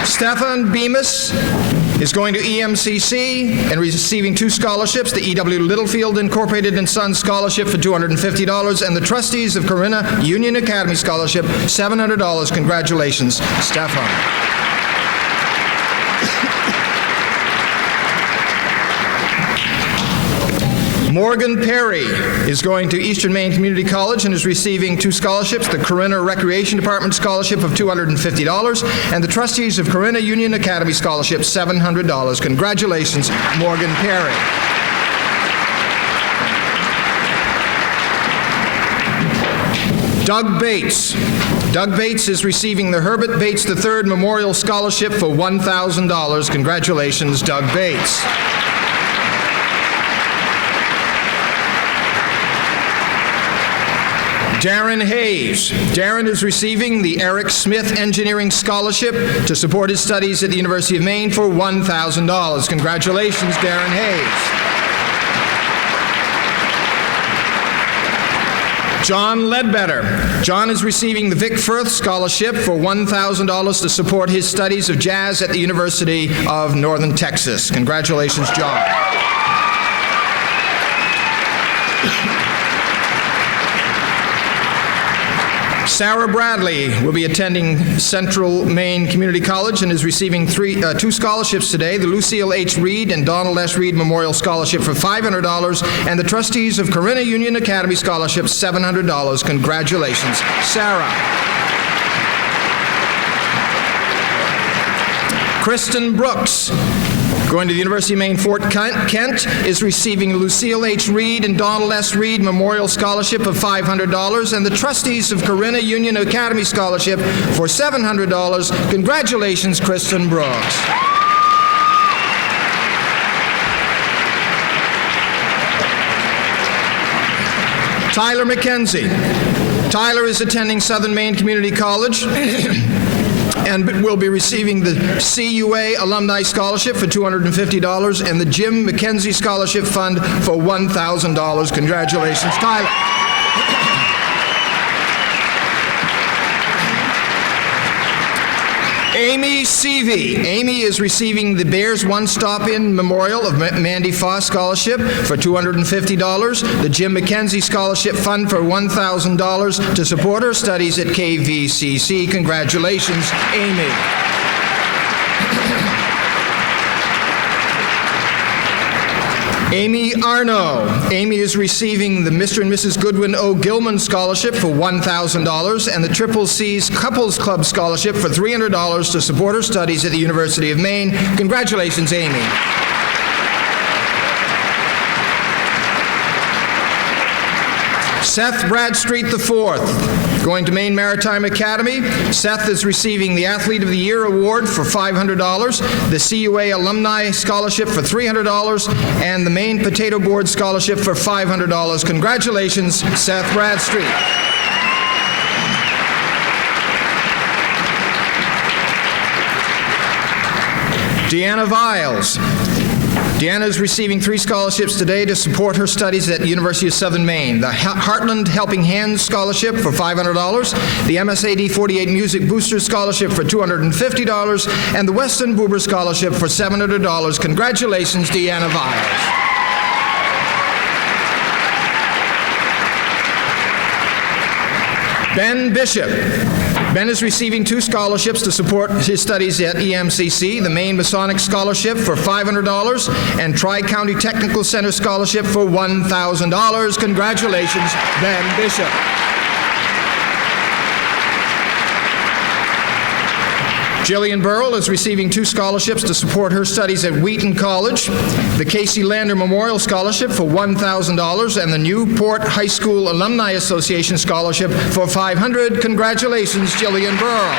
Stefan Bemis is going to EMCC and receiving 2 scholarships, the E.W. Littlefield Incorporated and Sons Scholarship for $250 and the Trustees of Corinna Union Academy Scholarship, $700. Congratulations, Stefan. Morgan Perry is going to Eastern Maine Community College and is receiving 2 scholarships, the Corinna Recreation Department Scholarship of $250 and the Trustees of Corinna Union Academy Scholarship, $700. Congratulations, Morgan Perry. Doug Bates. Doug Bates is receiving the Herbert Bates III Memorial Scholarship for $1,000. Congratulations, Doug Bates. Darren Hayes. Darren is receiving the Eric Smith Engineering Scholarship to support his studies at the University of Maine for $1,000. Congratulations, Darren Hayes. John Ledbetter. John is receiving the Vic Firth Scholarship for $1,000 to support his studies of jazz at the University of Northern Texas. Congratulations, John. Sarah Bradley will be attending Central Maine Community College and is receiving two scholarships today, the Lucille H. Reed and Donald S. Reed Memorial Scholarship for $500 and the Trustees of Corinna Union Academy Scholarship $700. Congratulations, Sarah. Kristen Brooks, going to the University of Maine Fort Kent, is receiving Lucille H. Reed and Donald S. Reed Memorial Scholarship of $500 and the Trustees of Corinna Union Academy Scholarship for $700. Congratulations, Kristen Brooks. Tyler McKenzie. Tyler is attending Southern Maine Community College and will be receiving the CUA Alumni Scholarship for $250 and the Jim McKenzie Scholarship Fund for $1,000. Congratulations, Tyler. Amy Seavey. Amy is receiving the Bears One Stop In Memorial of Mandy Foss Scholarship for $250, the Jim McKenzie Scholarship Fund for $1,000 to support her studies at KVCC. Congratulations, Amy. Amy Arno. Amy is receiving the Mr. and Mrs. Goodwin O. Gilman Scholarship for $1,000 and the Triple C's Couples Club Scholarship for $300 to support her studies at the University of Maine. Congratulations, Amy. Seth Bradstreet IV, going to Maine Maritime Academy. Seth is receiving the Athlete of the Year Award for $500, the CUA Alumni Scholarship for $300, and the Maine Potato Board Scholarship for $500. Congratulations, Seth Bradstreet. Deanna Viles. Deanna is receiving 3 scholarships today to support her studies at the University of Southern Maine. The Heartland Helping Hands Scholarship for $500, the MSAD 48 Music Boosters Scholarship for $250, and the Weston Buber Scholarship for $700. Congratulations, Deanna Viles. Ben Bishop. Ben is receiving 2 scholarships to support his studies at EMCC, the Maine Masonic Scholarship for $500 and Tri-County Technical Center Scholarship for $1,000. Congratulations, Ben Bishop. Jillian Burrell is receiving 2 scholarships to support her studies at Wheaton College, the Casey Lander Memorial Scholarship for $1,000 and the Newport High School Alumni Association Scholarship for $500. Congratulations, Jillian Burrell.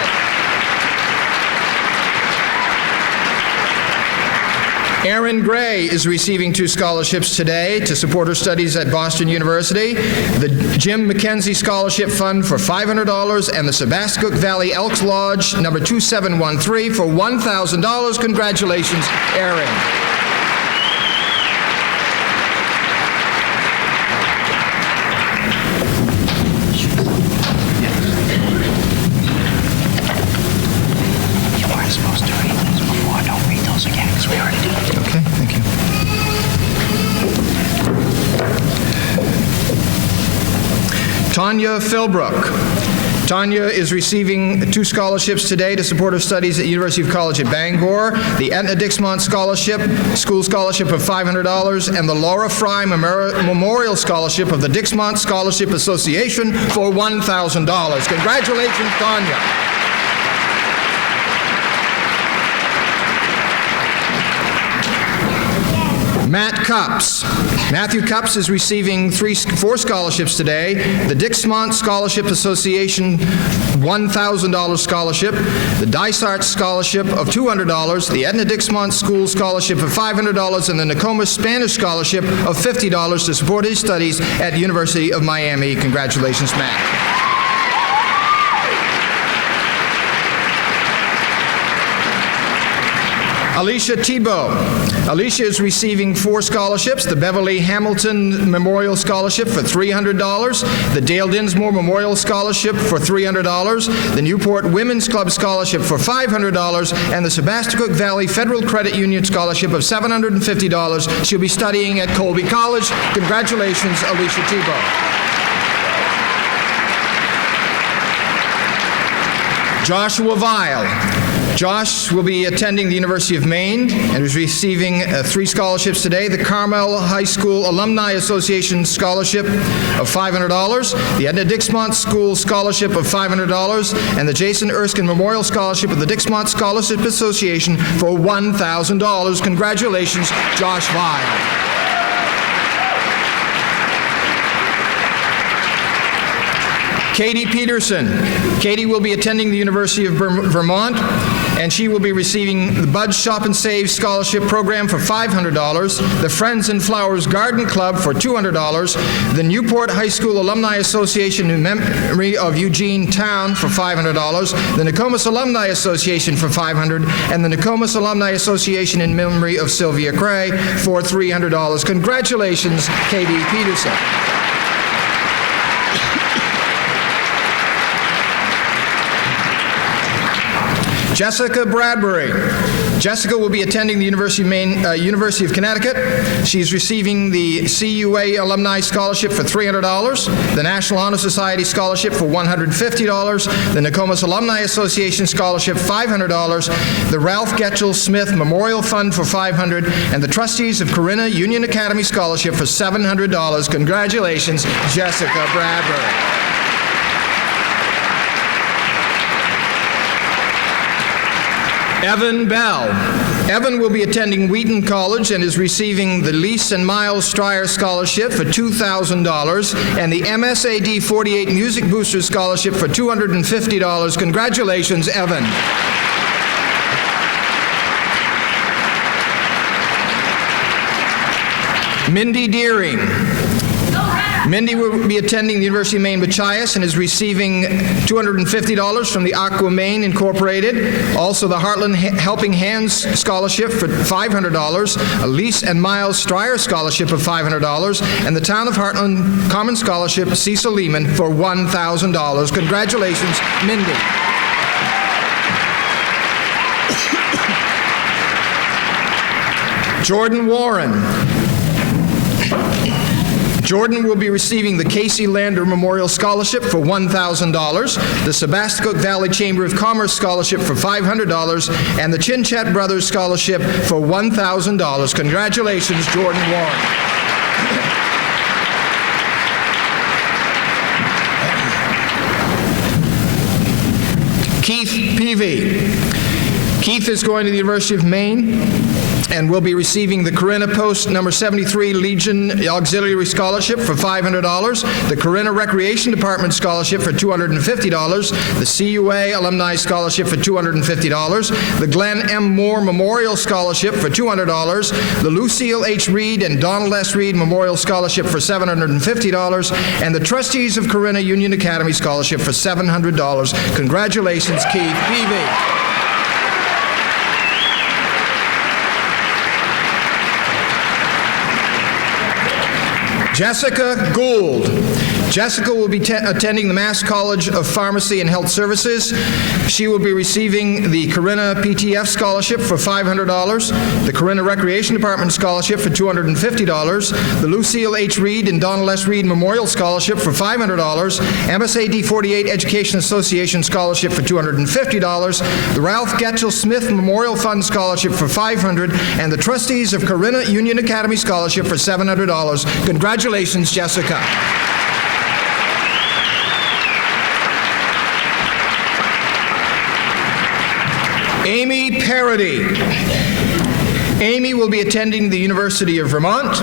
Erin Gray is receiving 2 scholarships today to support her studies at Boston University, the Jim McKenzie Scholarship Fund for $500 and the Sebascook Valley Elks Lodge number 2713 for $1,000. Congratulations, Erin. Okay, thank you. Tanya Philbrook. Tanya is receiving 2 scholarships today to support her studies at University of College at Bangor, the Etna Dixmont Scholarship, School Scholarship of $500, and the Laura Fry Memorial Scholarship of the Dixmont Scholarship Association for $1,000. Congratulations, Tanya. Matt Cups. Matthew Cups is receiving 4 scholarships today. The Dixmont Scholarship Association $1,000 scholarship, the Dysart Scholarship of $200, the Edna Dixmont School Scholarship of $500, and the Nokomis Spanish Scholarship of $50 to support his studies at the University of Miami. Congratulations, Matt. Alicia Tebow. Alicia is receiving 4 scholarships, the Beverly Hamilton Memorial Scholarship for $300, the Dale Dinsmore Memorial Scholarship for $300, the Newport Women's Club Scholarship for $500, and the Sebasticook Valley Federal Credit Union Scholarship of $750. She'll be studying at Colby College. Congratulations, Alicia Tebow. Joshua Vile. Josh will be attending the University of Maine and is receiving 3 scholarships today. The Carmel High School Alumni Association Scholarship of $500, the Edna Dixmont School Scholarship of $500, and the Jason Erskine Memorial Scholarship of the Dixmont Scholarship Association for $1,000. Congratulations, Josh Vile. Katie Peterson. Katie will be attending the University of Vermont, and she will be receiving the Bud Shop and Save Scholarship Program for $500, the Friends and Flowers Garden Club for $200, the Newport High School Alumni Association in memory of Eugene Town for $500, the Nokomis Alumni Association for $500, and the Nokomis Alumni Association in memory of Sylvia Cray for $300. Congratulations, Katie Peterson. Jessica Bradbury. Jessica will be attending the University of Maine, University of Connecticut. She's receiving the CUA Alumni Scholarship for $300, the National Honor Society Scholarship for $150, the Nokomis Alumni Association Scholarship $500, the Ralph Getchell Smith Memorial Fund for $500, and the Trustees of Corinna Union Academy Scholarship for $700. Congratulations, Jessica Bradbury. Evan Bell. Evan will be attending Wheaton College and is receiving the Lise and Miles Stryer Scholarship for $2,000 and the MSAD 48 Music Booster Scholarship for $250. Congratulations, Evan. Mindy Deering. Mindy will be attending the University of Maine Machias and is receiving $250 from the Aqua Maine Incorporated. Also, the Heartland Helping Hands Scholarship for $500, a Lise and Miles Stryer Scholarship of $500, and the Town of Heartland Common Scholarship Cecil Lehman for $1,000. Congratulations, Mindy. Jordan Warren. Jordan will be receiving the Casey Lander Memorial Scholarship for $1,000, the Sebasticook Valley Chamber of Commerce Scholarship for $500, and the Chinchet Brothers Scholarship for $1,000. Congratulations, Jordan Warren. Keith Peavy. Keith is going to the University of Maine and will be receiving the Corinna Post number 73 Legion Auxiliary Scholarship for $500, the Corinna Recreation Department Scholarship for $250, the CUA Alumni Scholarship for $250, the Glenn M. Moore Memorial Scholarship for $200, the Lucille H. Reed and Donald S. Reed Memorial Scholarship for $750, and the Trustees of Corinna Union Academy Scholarship for $700. Congratulations, Keith Peavy. Jessica Gould. Jessica will be attending the Mass College of Pharmacy and Health Services. She will be receiving the Corinna PTF Scholarship for $500, the Corinna Recreation Department Scholarship for $250, the Lucille H. Reed and Donald S. Reed Memorial Scholarship for $500, MSAD 48 Education Association Scholarship for $250, the Ralph Getchell Smith Memorial Fund Scholarship for $500, and the Trustees of Corinna Union Academy Scholarship for $700. Congratulations, Jessica. Amy Parody. Amy will be attending the University of Vermont.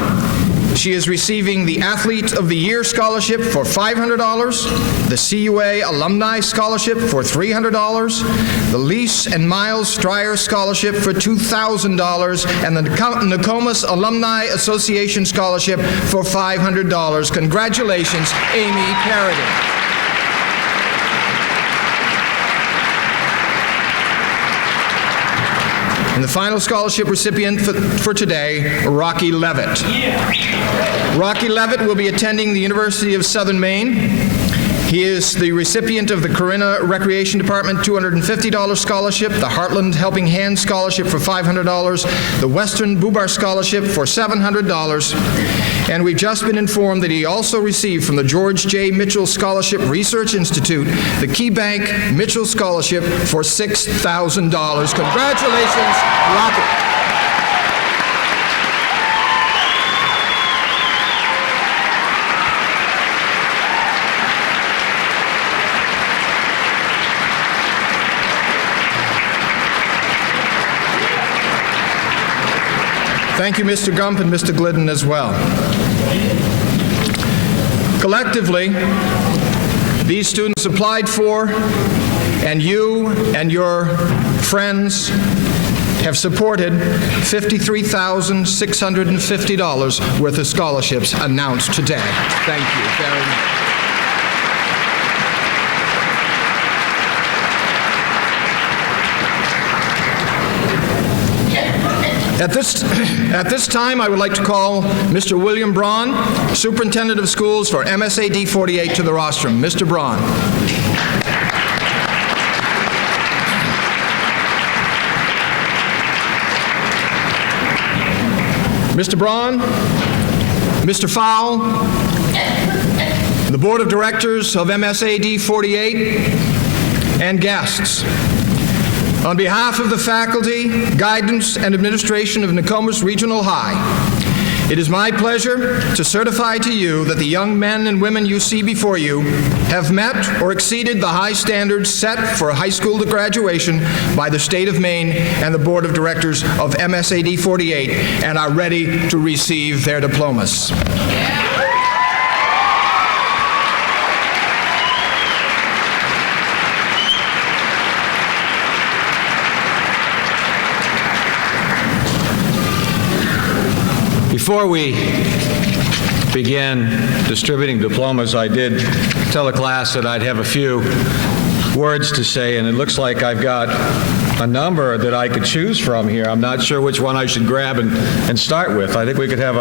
She is receiving the Athlete of the Year Scholarship for $500, the CUA Alumni Scholarship for $300, the Lease and Miles Stryer Scholarship for $2,000, and the Nokomis Alumni Association Scholarship for $500. Congratulations, Amy Carradine. And the final scholarship recipient for today, Rocky Levitt. Rocky Levitt will be attending the University of Southern Maine. He is the recipient of the Corinna Recreation Department $250 scholarship, the Heartland Helping Hands Scholarship for $500, the Western Bubar Scholarship for $700, and we've just been informed that he also received from the George J. Mitchell Scholarship Research Institute the KeyBank Mitchell Scholarship for $6,000. Congratulations, Rocky. Thank you, Mr. Gump and Mr. Glidden as well. Collectively, these students applied for, and you and your friends have supported $53,650 worth of scholarships announced today. Thank you very much. At this time, I would like to call Mr. William Braun, Superintendent of Schools for MSAD 48, to the rostrum. Mr. Braun. Mr. Braun, Mr. Fowle, the Board of Directors of MSAD 48, and guests. On behalf of the faculty, guidance, and administration of Nokomis Regional High, it is my pleasure to certify to you that the young men and women you see before you have met or exceeded the high standards set for high school graduation by the state of Maine and the Board of Directors of MSAD 48 and are ready to receive their diplomas. Before we begin distributing diplomas, I did tell the class that I'd have a few words to say, and it looks like I've got a number that I could choose from here. I'm not sure which one I should grab and start with. I think we could have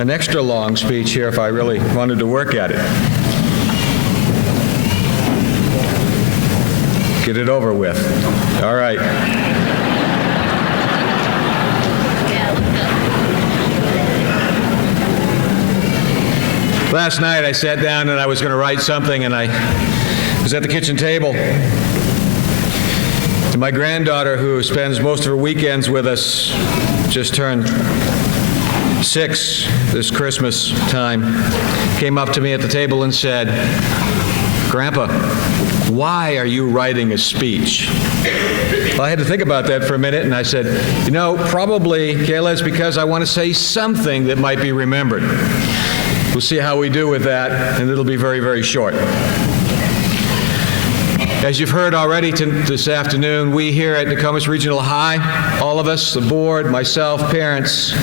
an extra long speech here if I really wanted to work at it. Get it over with. All right. Last night I sat down and I was going to write something, and I was at the kitchen table. And my granddaughter, who spends most of her weekends with us, just turned 6 this Christmas time, came up to me at the table and said, "Grandpa, why are you writing a speech?" Well, I had to think about that for a minute, and I said, you know, probably, Kayla, it's because I want to say something that might be remembered. We'll see how we do with that, and it'll be very, very short. As you've heard already this afternoon, we here at Nokomis Regional High, all of us, the board, myself, parents,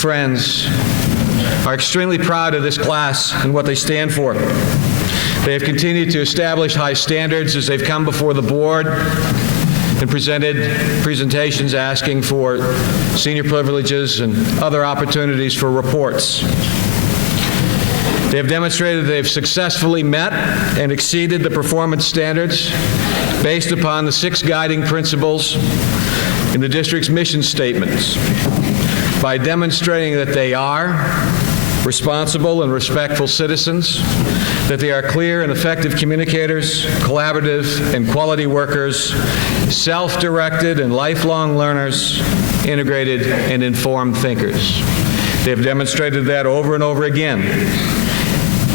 friends, are extremely proud of this class and what they stand for. They have continued to establish high standards as they've come before the board and presented presentations asking for senior privileges and other opportunities for reports. They have demonstrated they've successfully met and exceeded the performance standards based upon the 6 guiding principles in the district's mission statements by demonstrating that they are responsible and respectful citizens, that they are clear and effective communicators, collaborative and quality workers, self-directed and lifelong learners, integrated and informed thinkers. They have demonstrated that over and over again.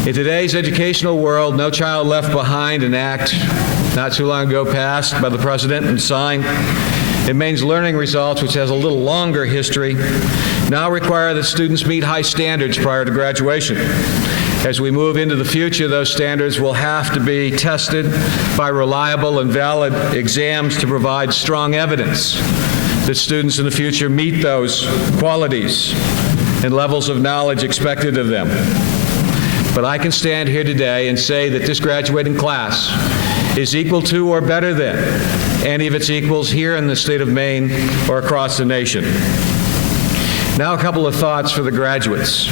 In today's educational world, No Child Left Behind, an act not too long ago passed by the President and signed, And Maine's learning results, which has a little longer history, now require that students meet high standards prior to graduation. As we move into the future, those standards will have to be tested by reliable and valid exams to provide strong evidence that students in the future meet those qualities and levels of knowledge expected of them. But I can stand here today and say that this graduating class is equal to or better than any of its equals here in the state of Maine or across the nation. Now a couple of thoughts for the graduates.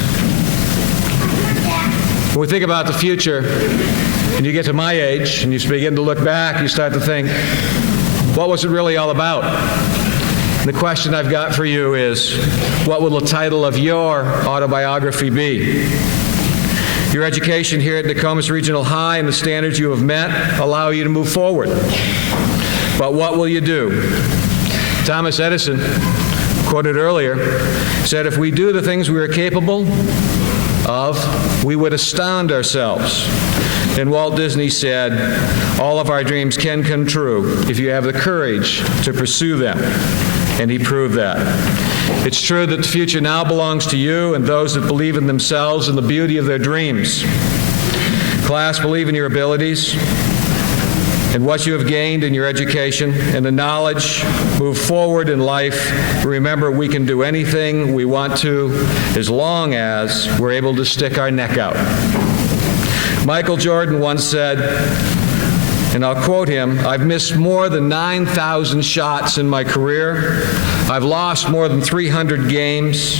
When we think about the future, and you get to my age, and you begin to look back, you start to think, what was it really all about? And the question I've got for you is, what will the title of your autobiography be? Your education here at Nokomis Regional High and the standards you have met allow you to move forward. But what will you do? Thomas Edison, quoted earlier, said if we do the things we are capable of, we would astound ourselves. And Walt Disney said, all of our dreams can come true if you have the courage to pursue them. And he proved that. It's true that the future now belongs to you and those that believe in themselves and the beauty of their dreams. Class, believe in your abilities and what you have gained in your education and the knowledge. Move forward in life. Remember, we can do anything we want to as long as we're able to stick our neck out. Michael Jordan once said, and I'll quote him, I've missed more than 9,000 shots in my career. I've lost more than 300 games.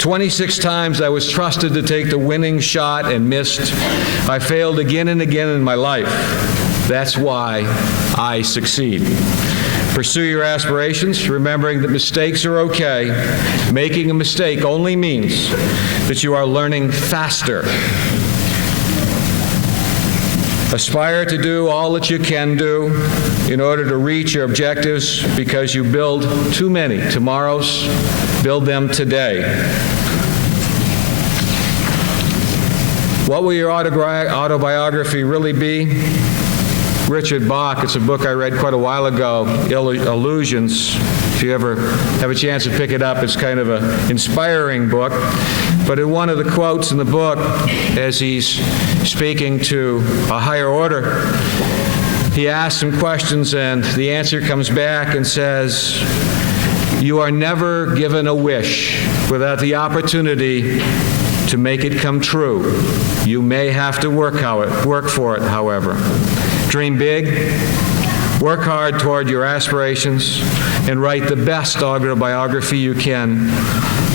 26 times I was trusted to take the winning shot and missed. I failed again and again in my life. That's why I succeed. Pursue your aspirations, remembering that mistakes are okay. Making a mistake only means that you are learning faster. Aspire to do all that you can do in order to reach your objectives, because you build too many tomorrows. Build them today. What will your autobiography really be? Richard Bach, it's a book I read quite a while ago, Illusions. If you ever have a chance to pick it up, it's kind of an inspiring book. But in one of the quotes in the book, as he's speaking to a higher order, he asks some questions, and the answer comes back and says, you are never given a wish without the opportunity to make it come true. You may have to work for it, however. Dream big, work hard toward your aspirations, and write the best autobiography you can.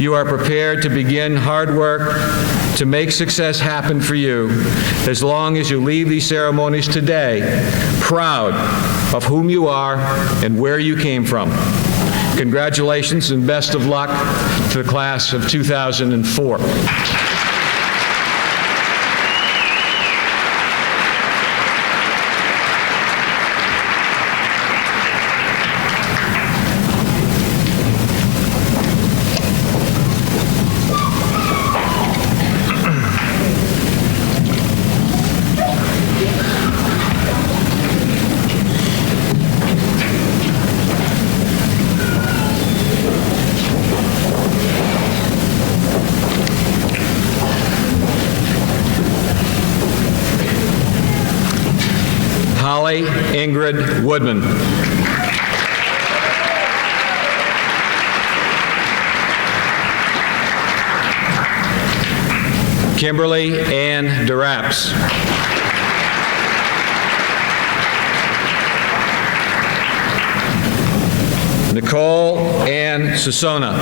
You are prepared to begin hard work to make success happen for you as long as you leave these ceremonies today proud of whom you are and where you came from. Congratulations and best of luck to the class of 2004. Ingrid Woodman. Kimberly Ann DeRaps. Nicole Ann Sasona.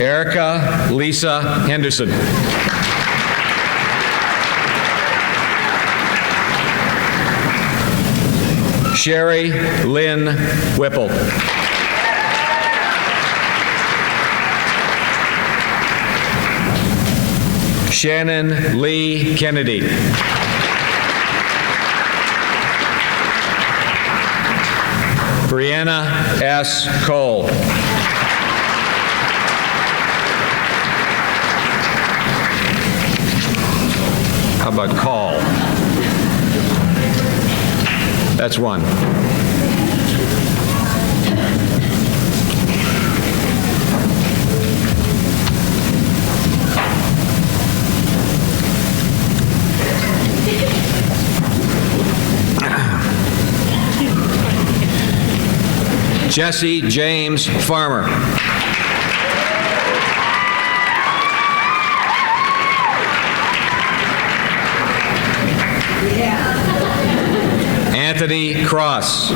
Erica Lisa Henderson. Sherry Lynn Whipple. Shannon Lee Kennedy. Brianna S. Cole. How about call? That's one. Jesse James Farmer. Anthony Cross.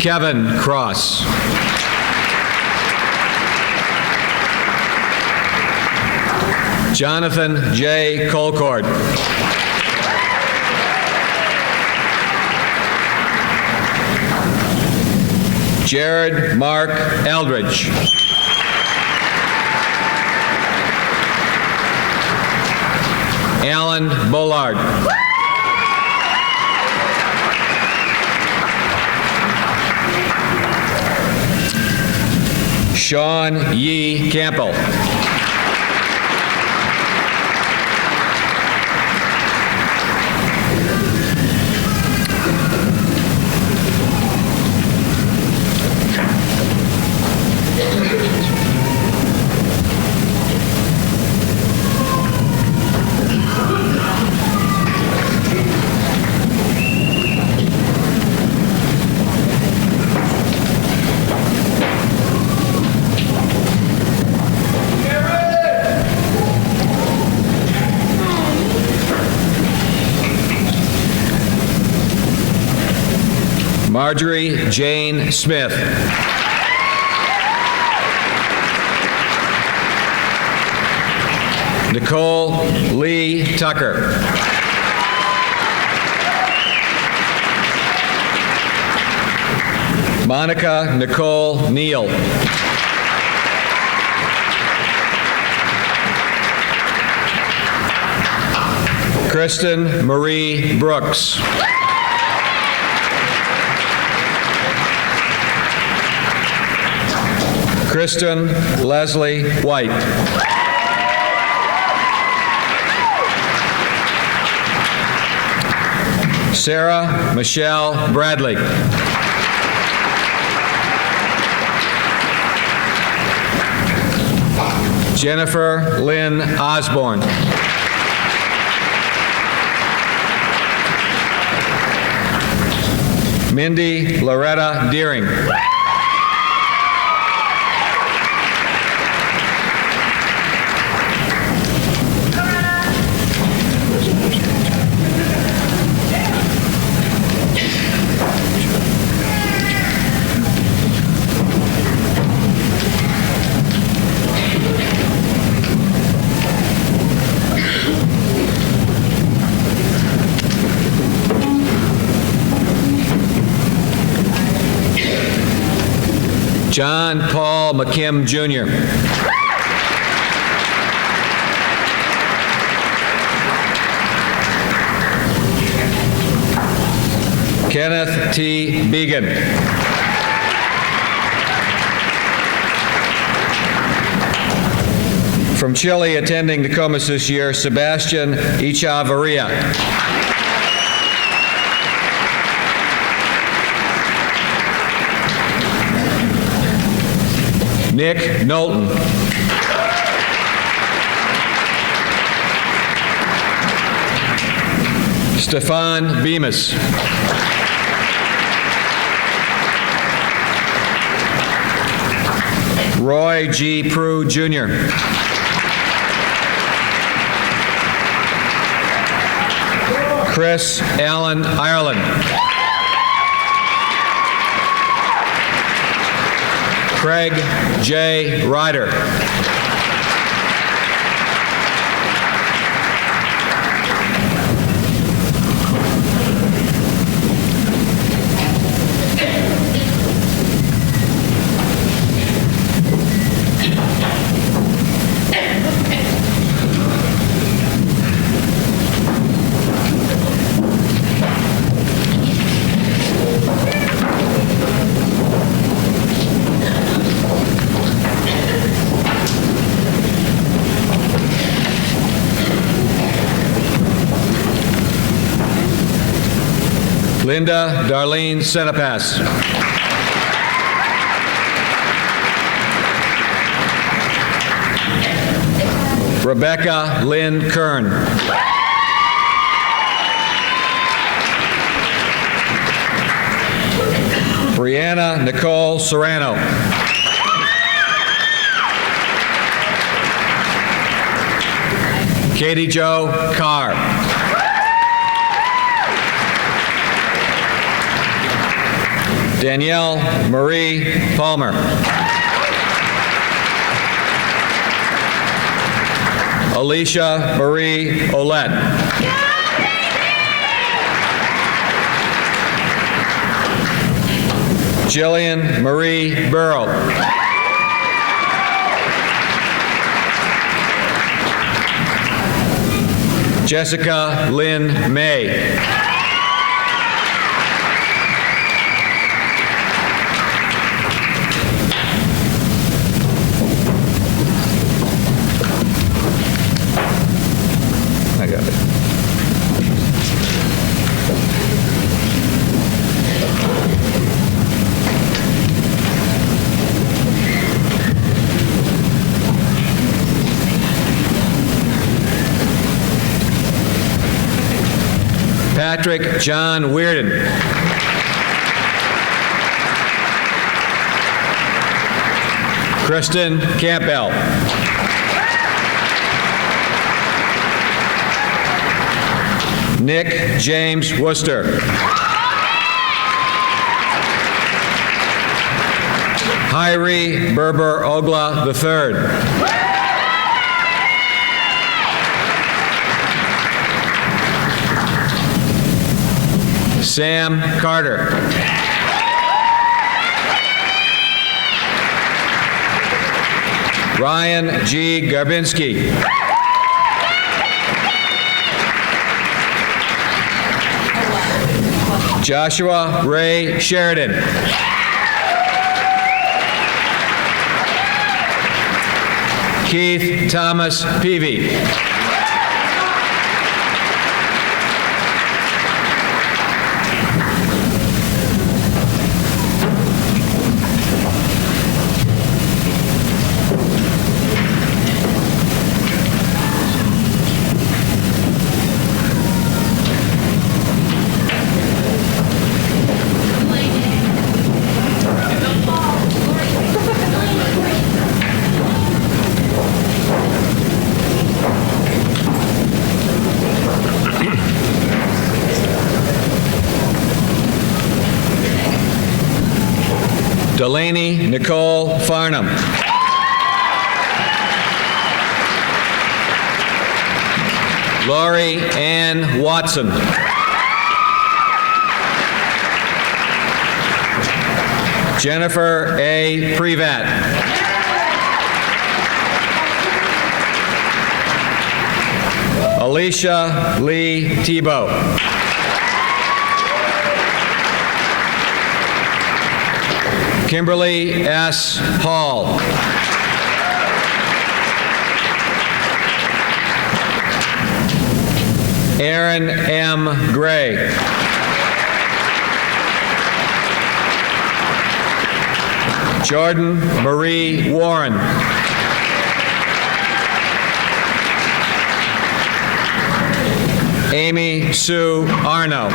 Kevin Cross. Jonathan J. Colcord. Jared Mark Eldridge. Alan Bullard. Sean Yee Campbell. Marjorie Jane Smith. Nicole Lee Tucker. Monica Nicole Neal. Kristen Marie Brooks. Kristen Leslie White. Sarah Michelle Bradley. Jennifer Lynn Osborne. Mindy Loretta Deering. John Paul McKim, Jr. Kenneth T. Began. From Chile, attending Nokomis this year, Sebastian Echavarria. Nick Knowlton. Stefan Bemis. Roy G. Prue, Jr. Chris Allen Ireland. Craig J. Ryder. Linda Darlene Senepass. Rebecca Lynn Kern. Brianna Nicole Serrano. Katie Jo Carr. Danielle Marie Palmer. Alicia Marie Olette. Jillian Marie Burrow. Jessica Lynn May. I got it. Patrick John Weirden. Kristen Campbell. Nick James Worcester. Hyrie Berber Ogla III. Sam Carter. Ryan G. Garbinski. Joshua Ray Sheridan. Keith Thomas Peavy. Delaney Nicole Farnham. Lori Ann Watson. Jennifer A. Privat. Alicia Lee Tebow. Kimberly S. Hall. Aaron M. Gray. Jordan Marie Warren. Amy Sue Arno.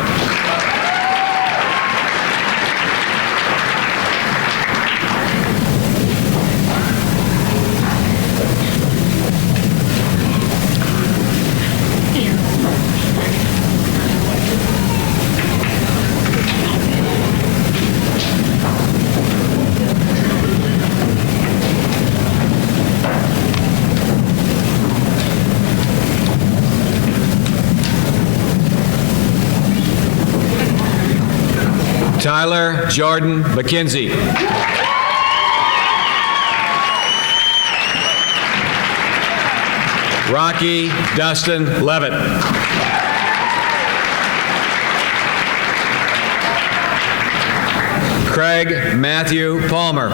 Tyler Jordan McKenzie. Rocky Dustin Levitt. Craig Matthew Palmer.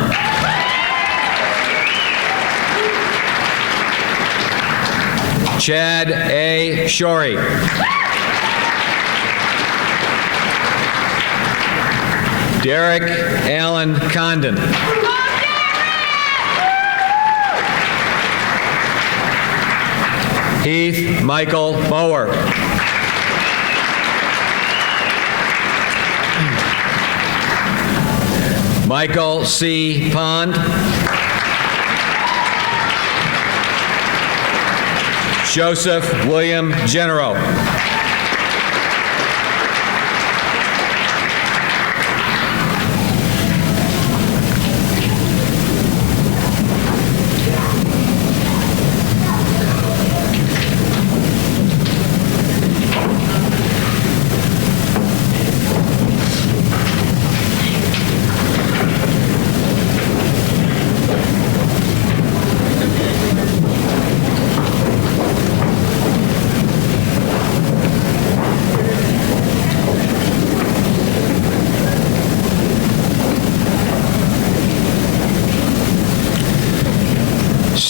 Chad A. Shorey. Derek Allen Condon. Heath Michael Mower. Michael C. Pond. Joseph William Genero.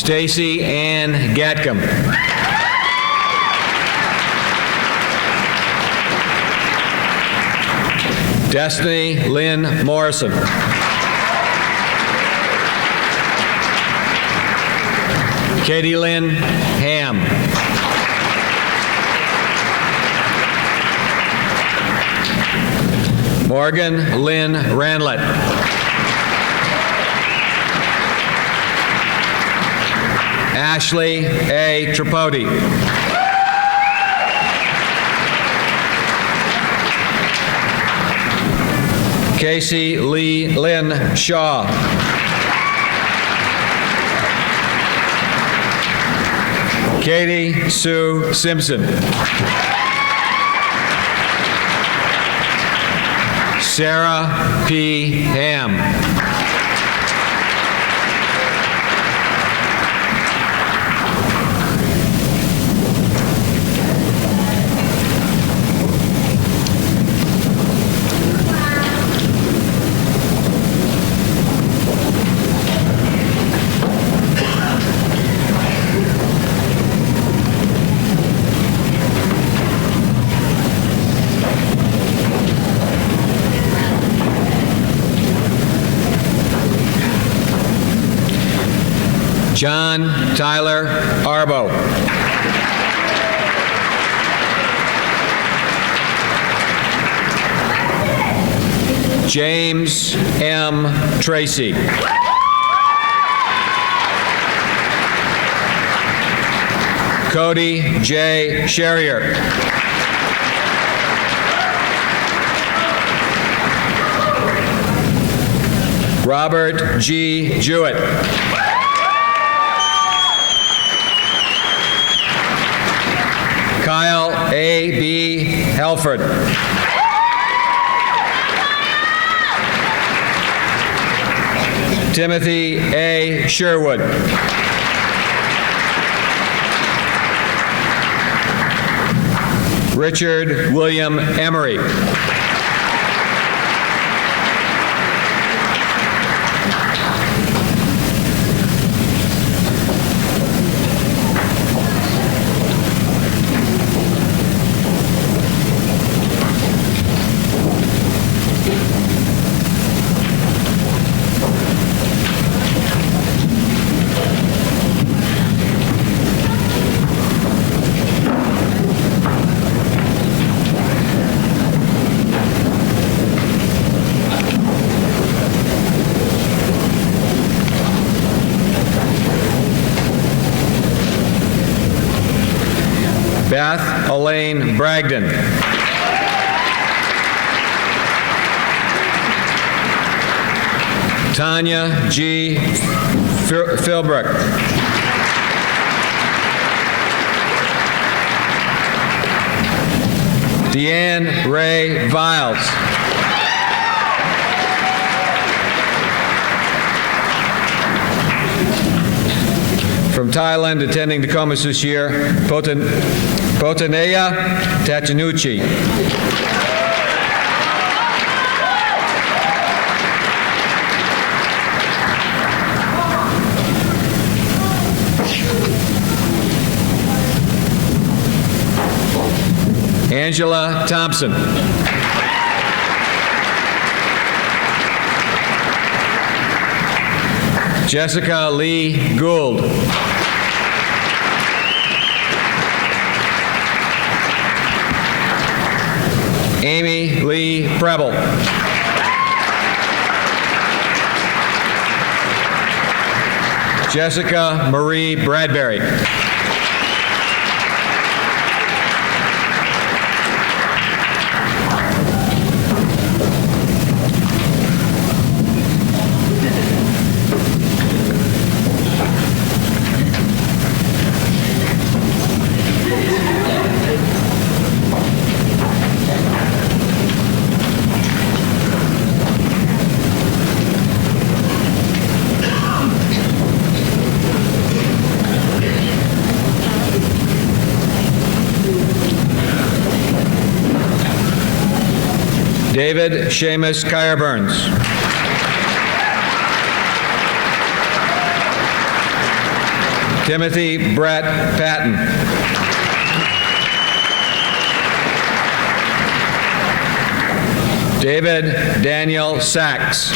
Stacy Ann Gatcomb. Destiny Lynn Morrison. Katie Lynn Ham. Morgan Lynn Ranlett. Ashley A. Tripodi. Casey Lee Lynn Shaw. Katie Sue Simpson. Sarah P. Ham. John Tyler Arbo. James M. Tracy. Cody J. Sherrier. Robert G. Jewett. Kyle A. B. Halford. Timothy A. Sherwood. Richard William Emery. Beth Elaine Bragdon. Tanya G. Philbrook. Deanne Ray Viles. From Thailand, attending Nokomis this year, Potanea Tachanuchi. Angela Thompson. Jessica Lee Gould. Amy Lee Preble. Jessica Marie Bradbury. David Seamus Kyer-Burns. Timothy Brett Patton. David Daniel Sachs.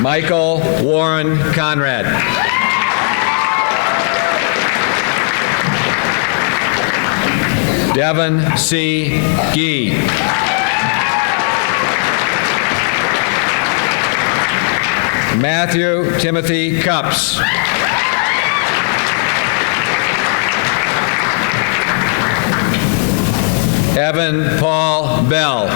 Michael Warren Conrad. Devin C. Gee. Matthew Timothy Cups. Evan Paul Bell.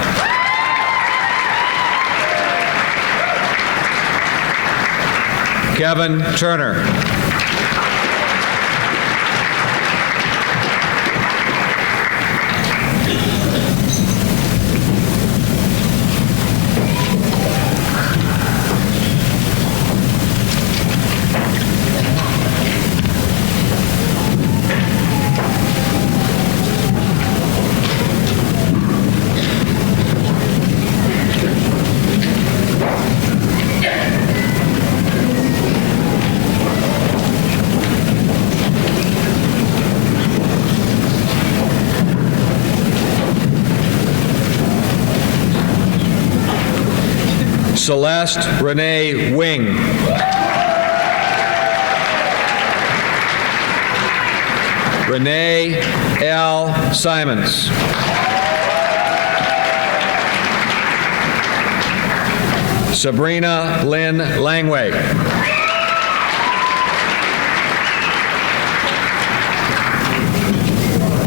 Kevin Turner. Celeste Renee Wing. Renee L. Simons. Sabrina Lynn Langway.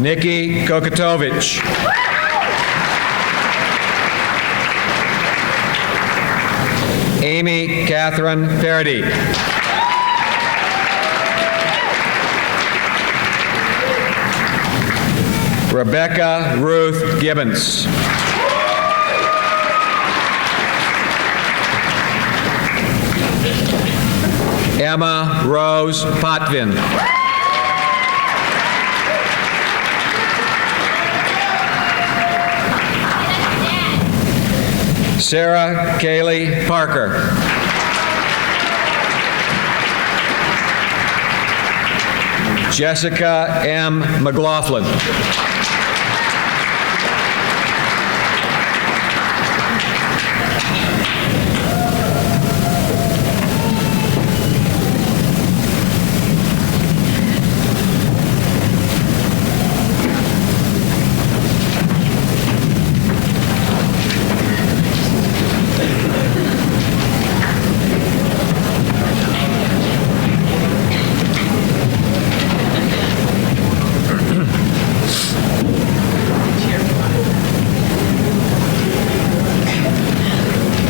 Nikki Kokotovich. Amy Catherine Parody. Rebecca Ruth Gibbons. Emma Rose Potvin. Sarah Kaylee Parker. Jessica M. McLaughlin.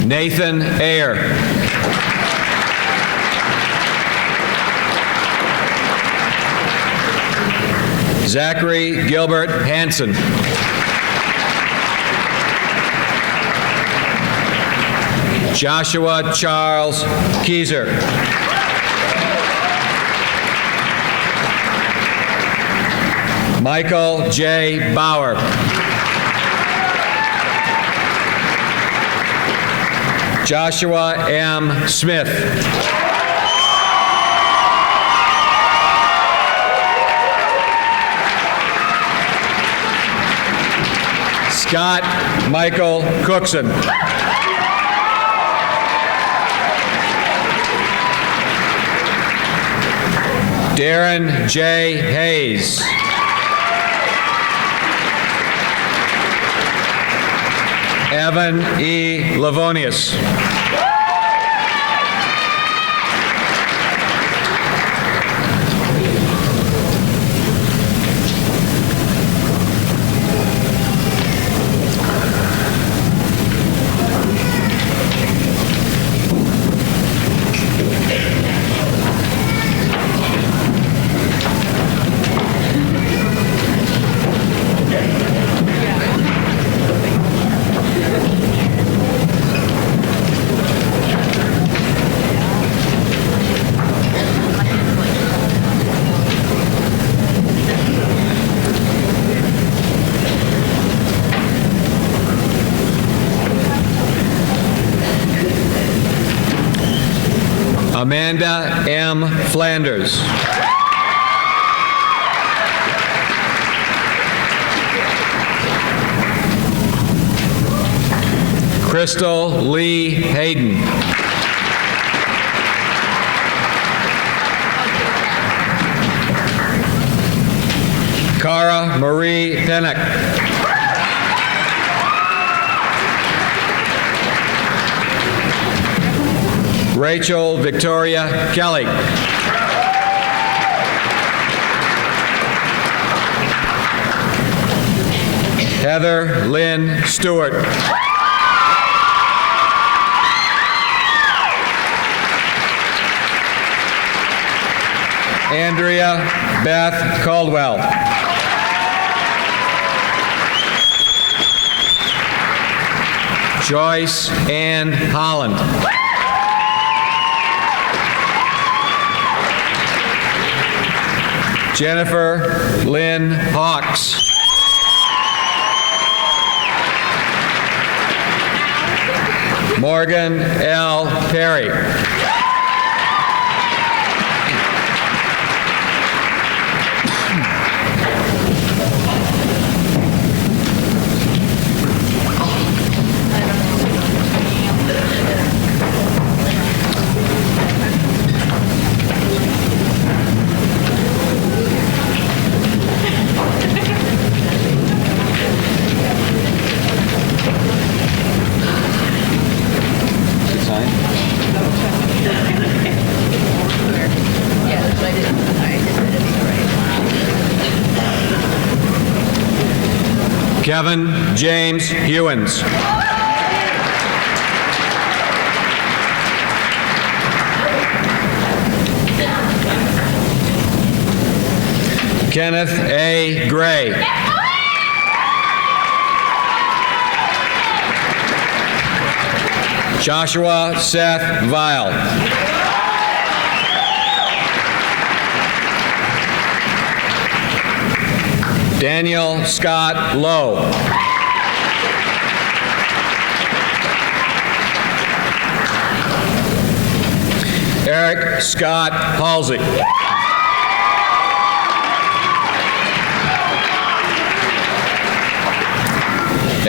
Nathan Ayer. Zachary Gilbert Hansen. Joshua Charles Keyser. Michael J. Bauer. Joshua M. Smith. Scott Michael Cookson. Darren J. Hayes. Evan E. Lavonius. Amanda M. Flanders. Crystal Lee Hayden. Cara Marie Pennock. Rachel Victoria Kelly. Heather Lynn Stewart. Andrea Beth Caldwell. Joyce Ann Holland. Jennifer Lynn Hawks. Morgan L. Perry. Kevin James Hewins. Kenneth A. Gray. Joshua Seth Vile. Daniel Scott Lowe. Eric Scott Halsey.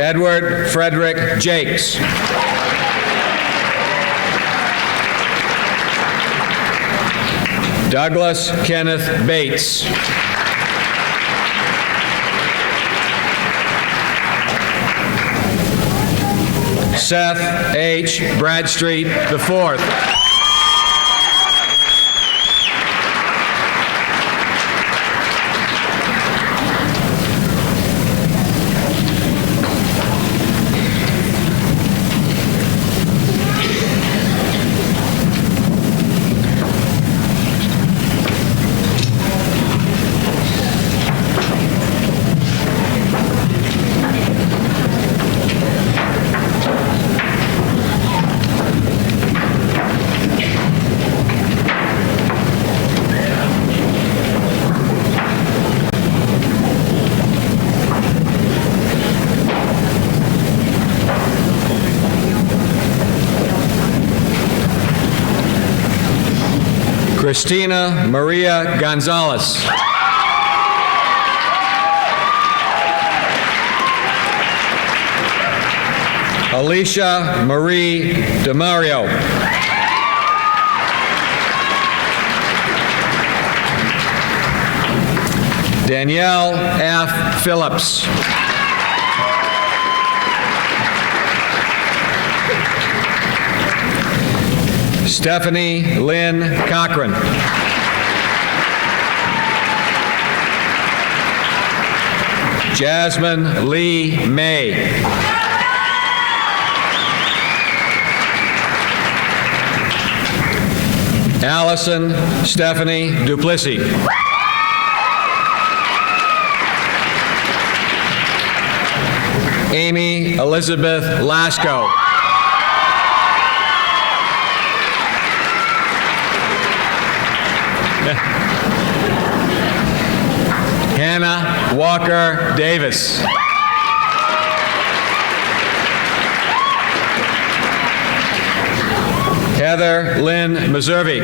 Edward Frederick Jakes. Douglas Kenneth Bates. Seth H. Bradstreet IV. Christina Maria Gonzalez. Alicia Marie DeMario. Danielle F. Phillips. Stephanie Lynn Cochran. Jasmine Lee May. Allison Stephanie Duplessis. Amy Elizabeth Lasco. Hannah Walker Davis. Heather Lynn Meservey.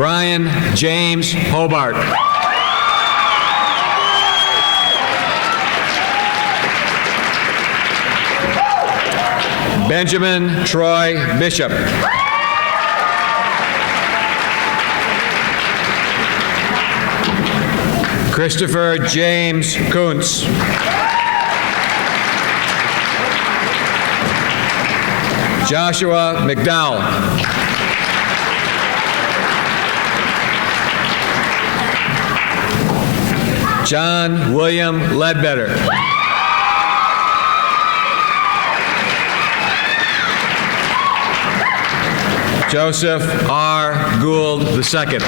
Brian James Hobart. Benjamin Troy Bishop. Christopher James Kuntz. Joshua McDowell. John William Ledbetter. Joseph R. Gould II.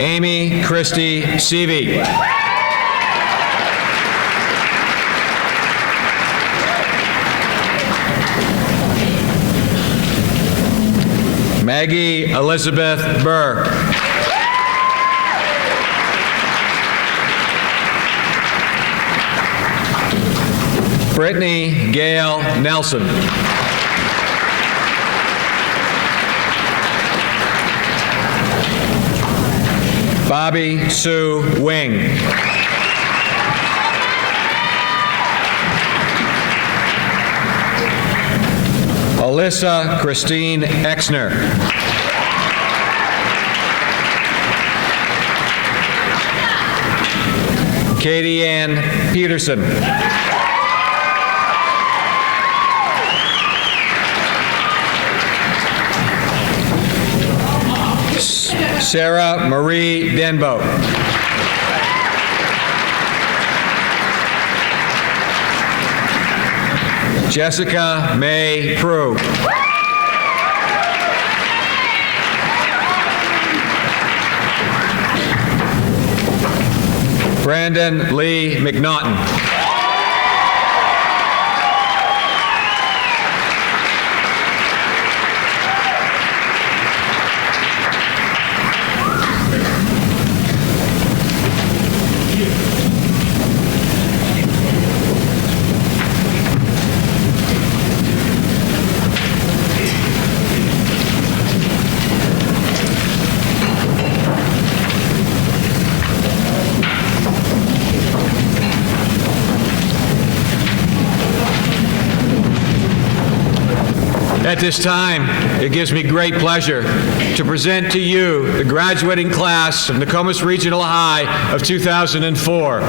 Amy Christie Seavey. Maggie Elizabeth Burr. Brittany Gail Nelson. Bobby Sue Wing. Alyssa Christine Exner. Katie Ann Peterson. Sarah Marie Denbo. Jessica May Prue. Brandon Lee McNaughton. At this time, it gives me great pleasure to present to you the graduating class of Nokomis Regional High of 2004.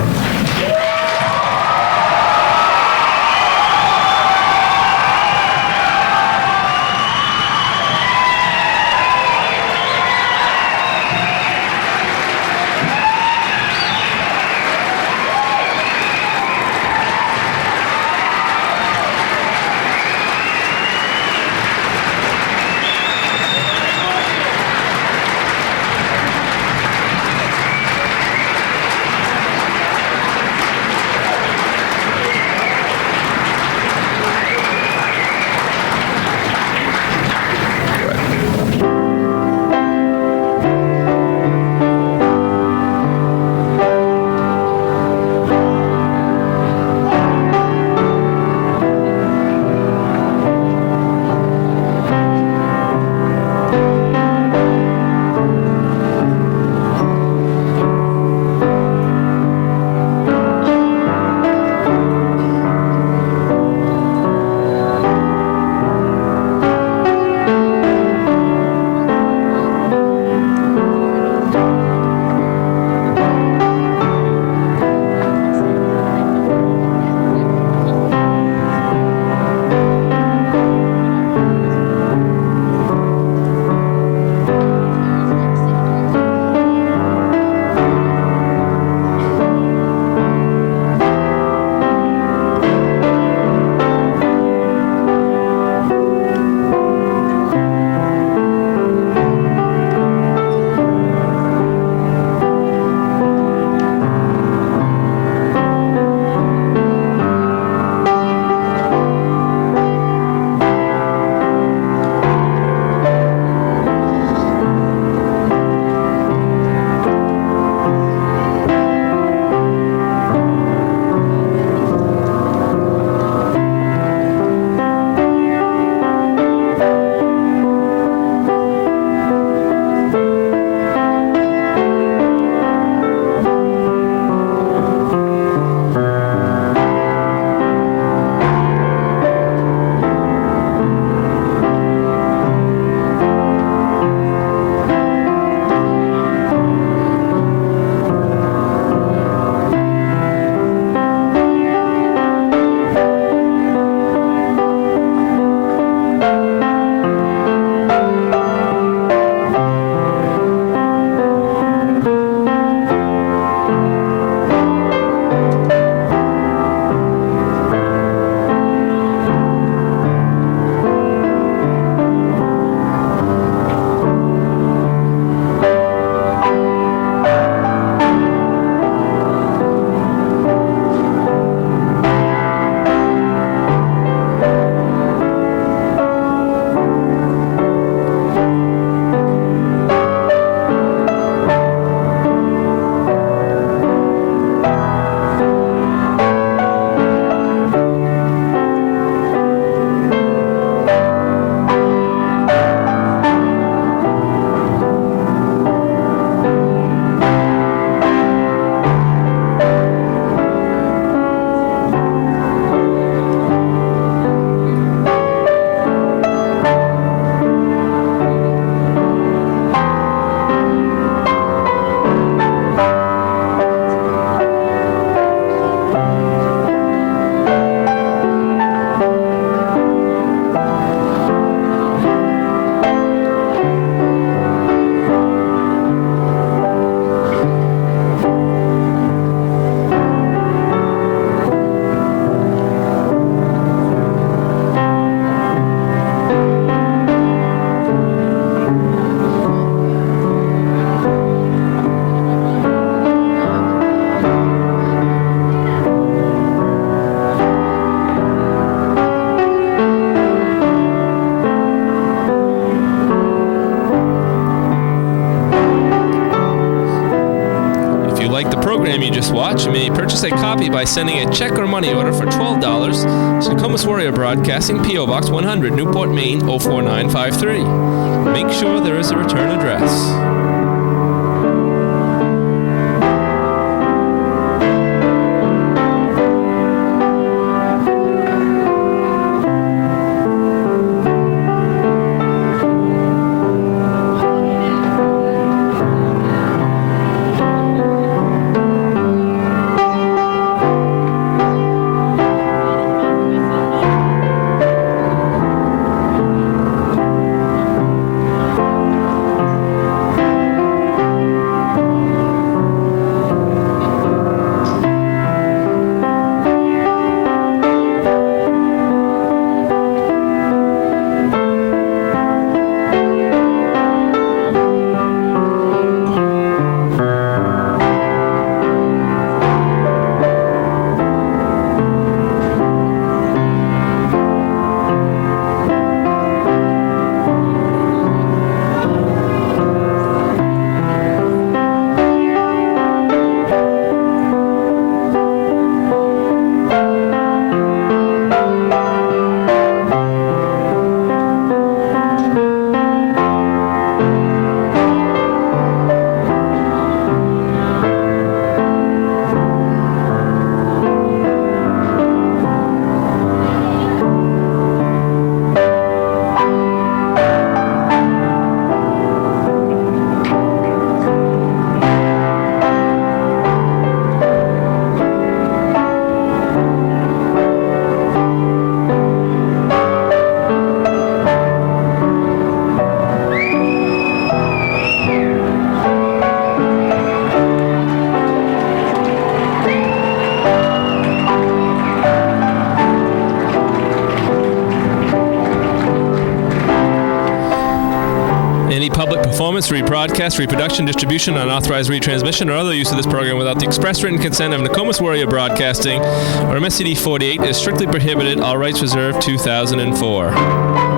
program you just watched, you may purchase a copy by sending a check or money order for $12 to Nokomis Warrior Broadcasting, P.O. Box 100, Newport, Maine, 04953. Make sure there is a return address. Nokomis rebroadcast, reproduction, distribution, unauthorized retransmission, or other use of this program without the express written consent of Nokomis Warrior Broadcasting or MSCD 48 is strictly prohibited. All rights reserved. 2004.